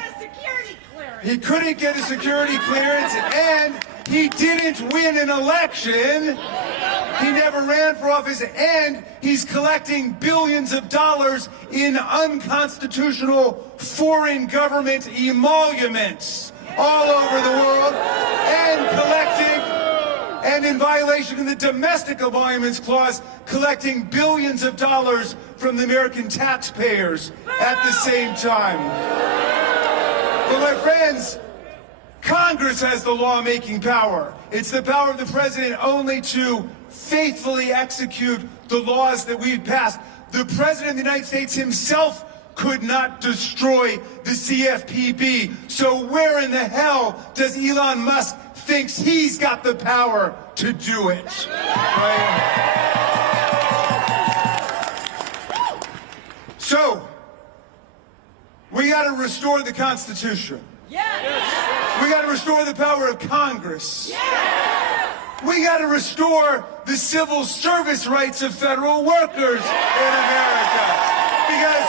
he couldn't get a security clearance, and he didn't win an election. He never ran for office, and he's collecting billions of dollars in unconstitutional foreign government emoluments all over the world, and in violation of the Domestic Emoluments Clause, collecting billions of dollars from the American taxpayers at the same time. But my friends, Congress has the lawmaking power. It's the power of the president only to faithfully execute the laws that we've passed. The president of the United States himself could not destroy the CFPB. So where in the hell does Elon Musk think he's got the power to do it? Right? So, we got to restore the Constitution. We got to restore the power of Congress. We got to restore the civil service rights of federal workers in America. Because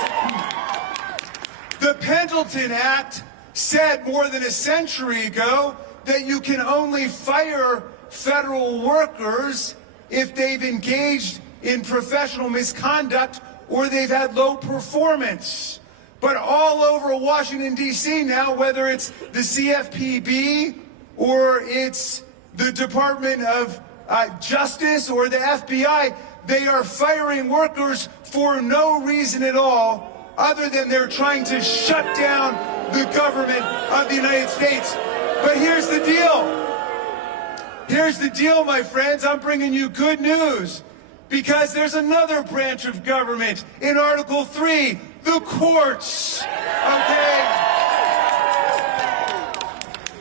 the Pendleton Act said more than a century ago that you can only fire federal workers if they've engaged in professional misconduct or they've had low performance. But all over Washington, D.C. now, whether it's the CFPB or it's the Department of Justice or the FBI, they are firing workers for no reason at all other than they're trying to shut down the government of the United States. But here's the deal. Here's the deal, my friends. I'm bringing you good news because there's another branch of government in Article 3, the courts, okay?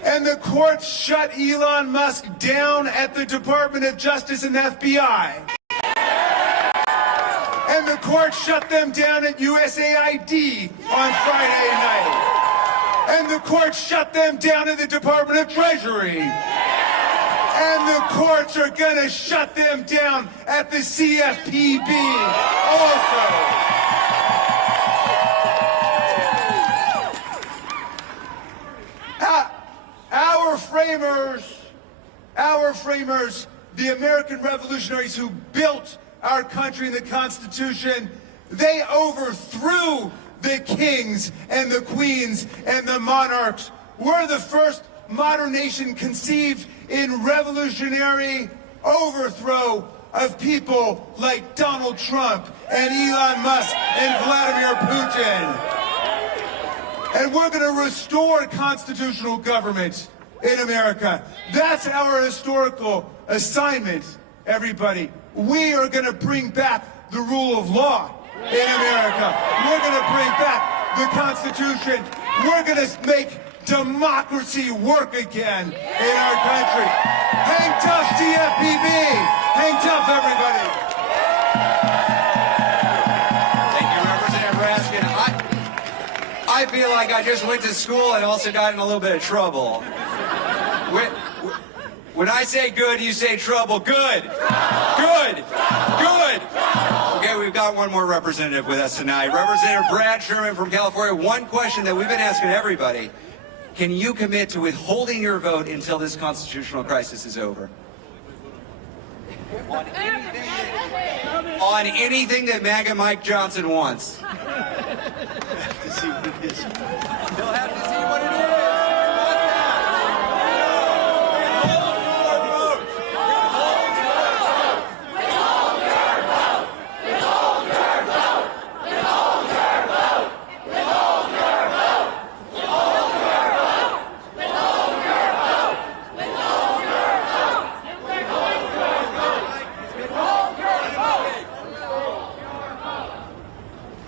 And the courts shut Elon Musk down at the Department of Justice and the FBI. And the court shut them down at USAID on Friday night. And the court shut them down at the Department of Treasury. And the courts are gonna shut them down at the CFPB also. Our framers, the American revolutionaries who built our country and the Constitution, they overthrew the kings and the queens and the monarchs. We're the first modern nation conceived in revolutionary overthrow of people like Donald Trump and Elon Musk and Vladimir Putin. And we're going to restore constitutional government in America. That's our historical assignment, everybody. We are going to bring back the rule of law in America. We're going to bring back the Constitution. We're going to make democracy work again in our country. Hang tough, CFPB. Hang tough, everybody. Thank you, Representative Raskin. I feel like I just went to school and also got in a little bit of trouble. When I say good, you say trouble. Good. Good. Good. Okay, we've got one more representative with us tonight. Representative Brad Sherman from California. One question that we've been asking everybody. Can you commit to withholding your vote until this constitutional crisis is over? On anything that MAGA Mike Johnson wants. We'll have to see what it is. They'll have to see what it is.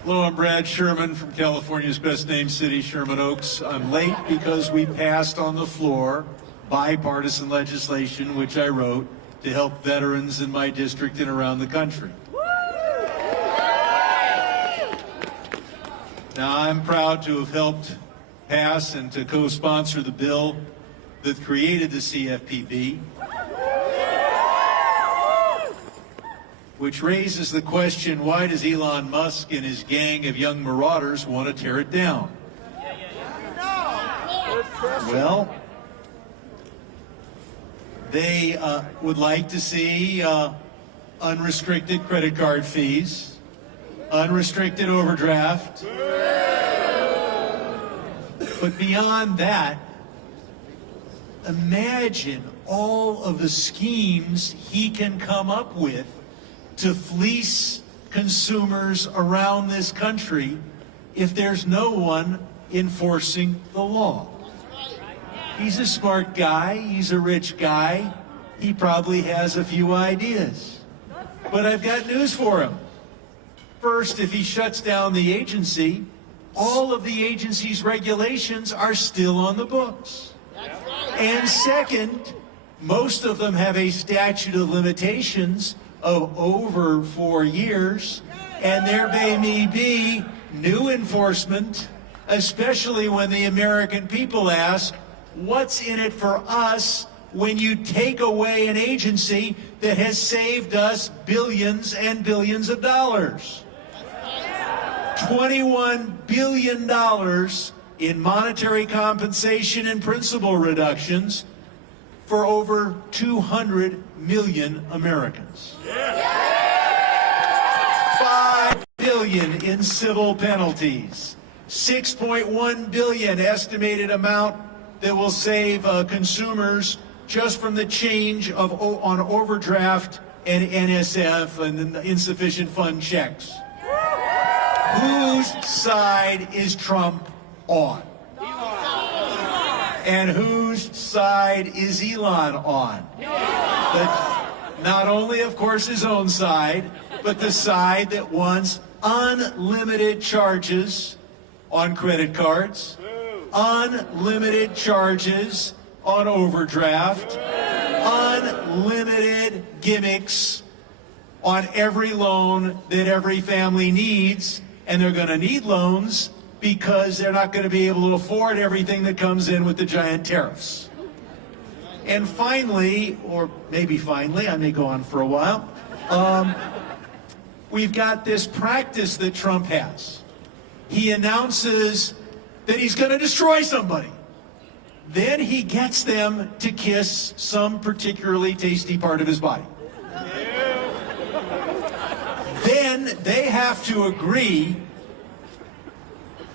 Hello, I'm Brad Sherman from California's best named city, Sherman Oaks. I'm late because we passed on the floor bipartisan legislation, which I wrote, to help veterans in my district and around the country. Now, I'm proud to have helped pass and to co-sponsor the bill that created the CFPB, which raises the question, why does Elon Musk and his gang of young marauders want to tear it down? Well, they would like to see unrestricted credit card fees, unrestricted overdraft, but beyond that, imagine all of the schemes he can come up with to fleece consumers around this country if there's no one enforcing the law. He's a smart guy, he's a rich guy, he probably has a few ideas. But I've got news for him. First, if he shuts down the agency, all of the agency's regulations are still on the books. And second, most of them have a statute of limitations of over 4 years, and there may be new enforcement, especially when the American people ask, what's in it for us when you take away an agency that has saved us billions and billions of dollars? $21 billion in monetary compensation and principal reductions for over 200 million Americans. $5 billion in civil penalties. $6.1 billion estimated amount that will save consumers just from the change of on overdraft and NSF and insufficient fund checks. Whose side is Trump on? And whose side is Elon on? Not only, of course, his own side, but the side that wants unlimited charges on credit cards, unlimited charges on overdraft, unlimited gimmicks on every loan that every family needs, and they're going to need loans because they're not going to be able to afford everything that comes in with the giant tariffs. And finally, or maybe finally, I may go on for a while, we've got this practice that Trump has. He announces that he's going to destroy somebody. Then he gets them to kiss some particularly tasty part of his body. Then they have to agree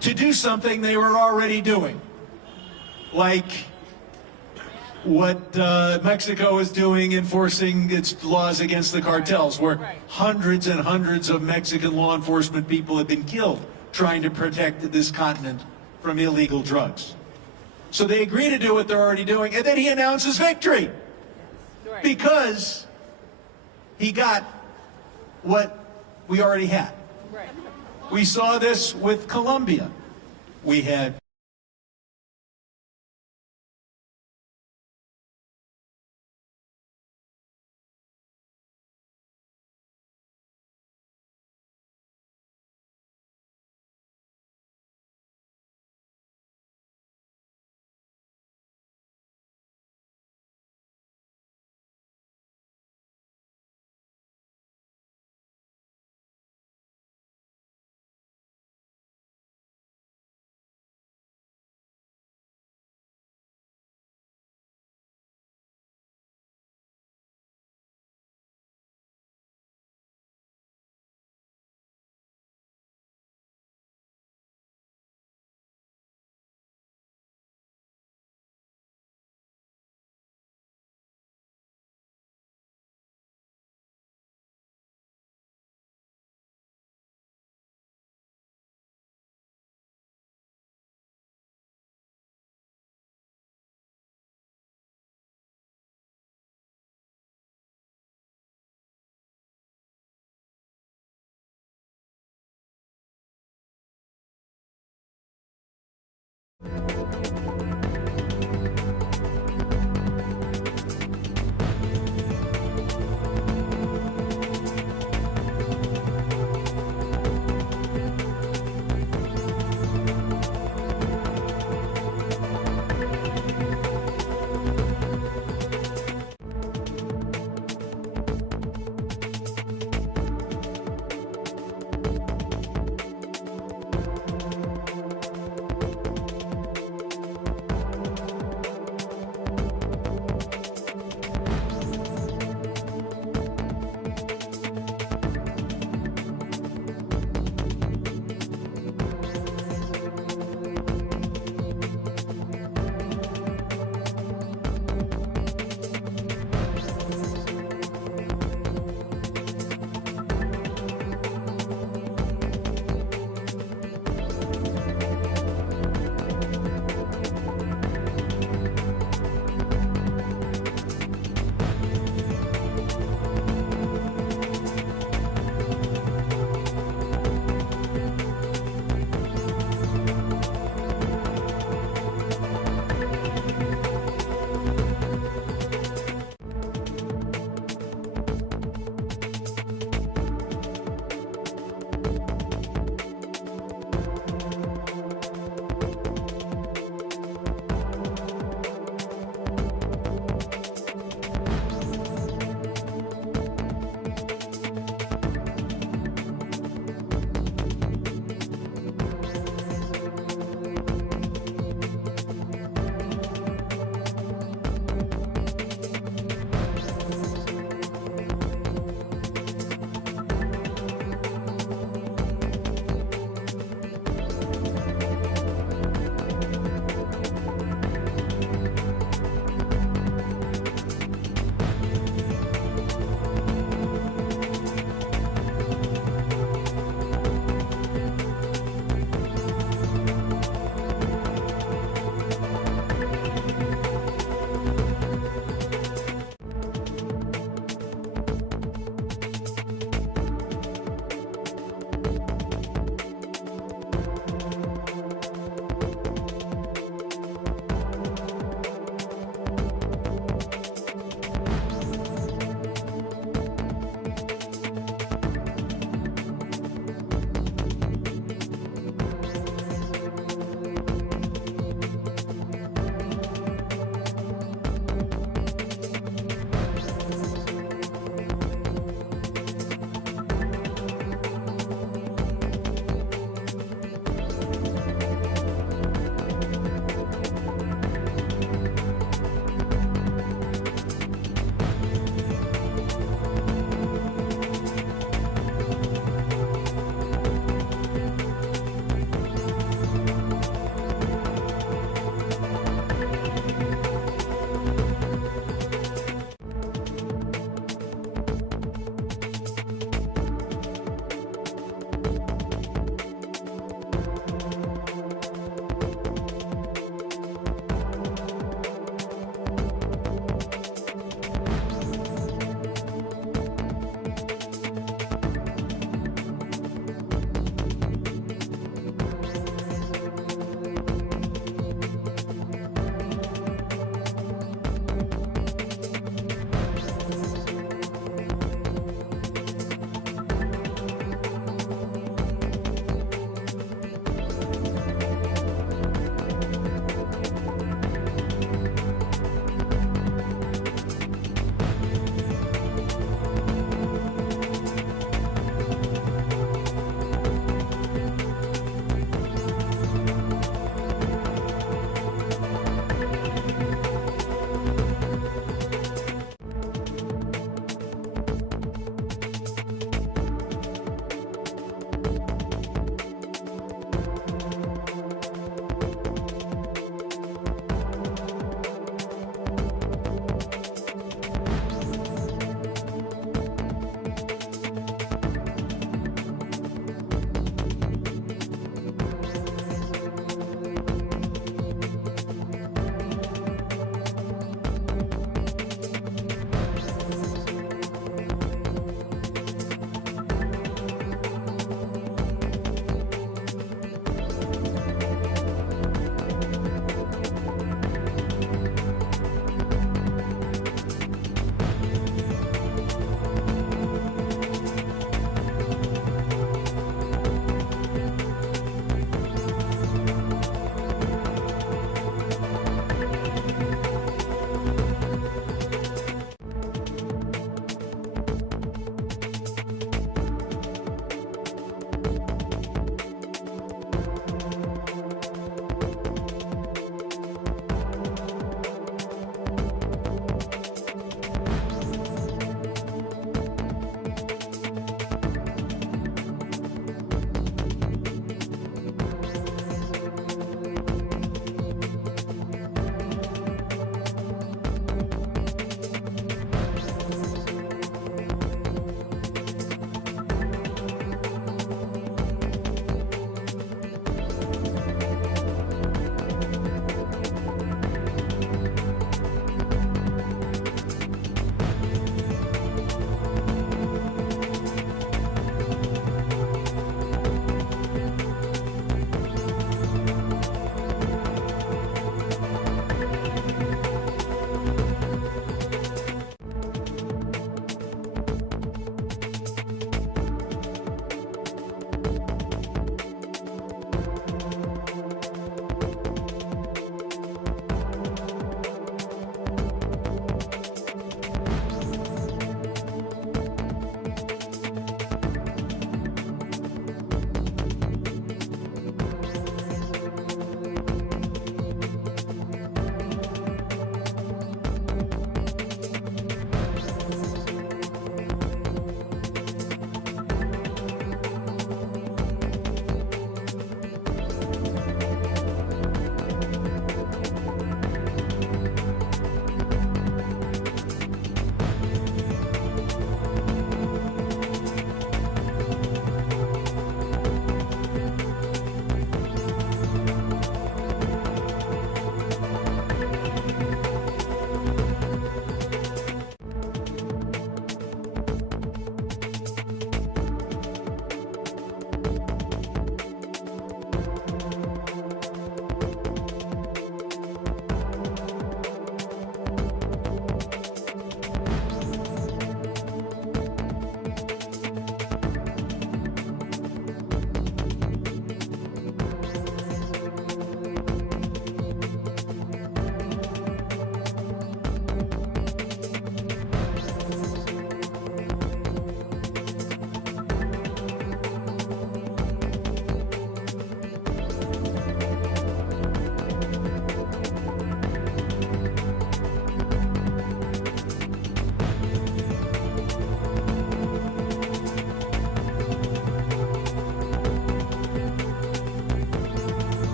to do something they were already doing, like what Mexico is doing, enforcing its laws against the cartels, where hundreds and hundreds of Mexican law enforcement people have been killed trying to protect this continent from illegal drugs. So they agree to do what they're already doing, and then he announces victory because he got what we already had. We saw this with Colombia. We had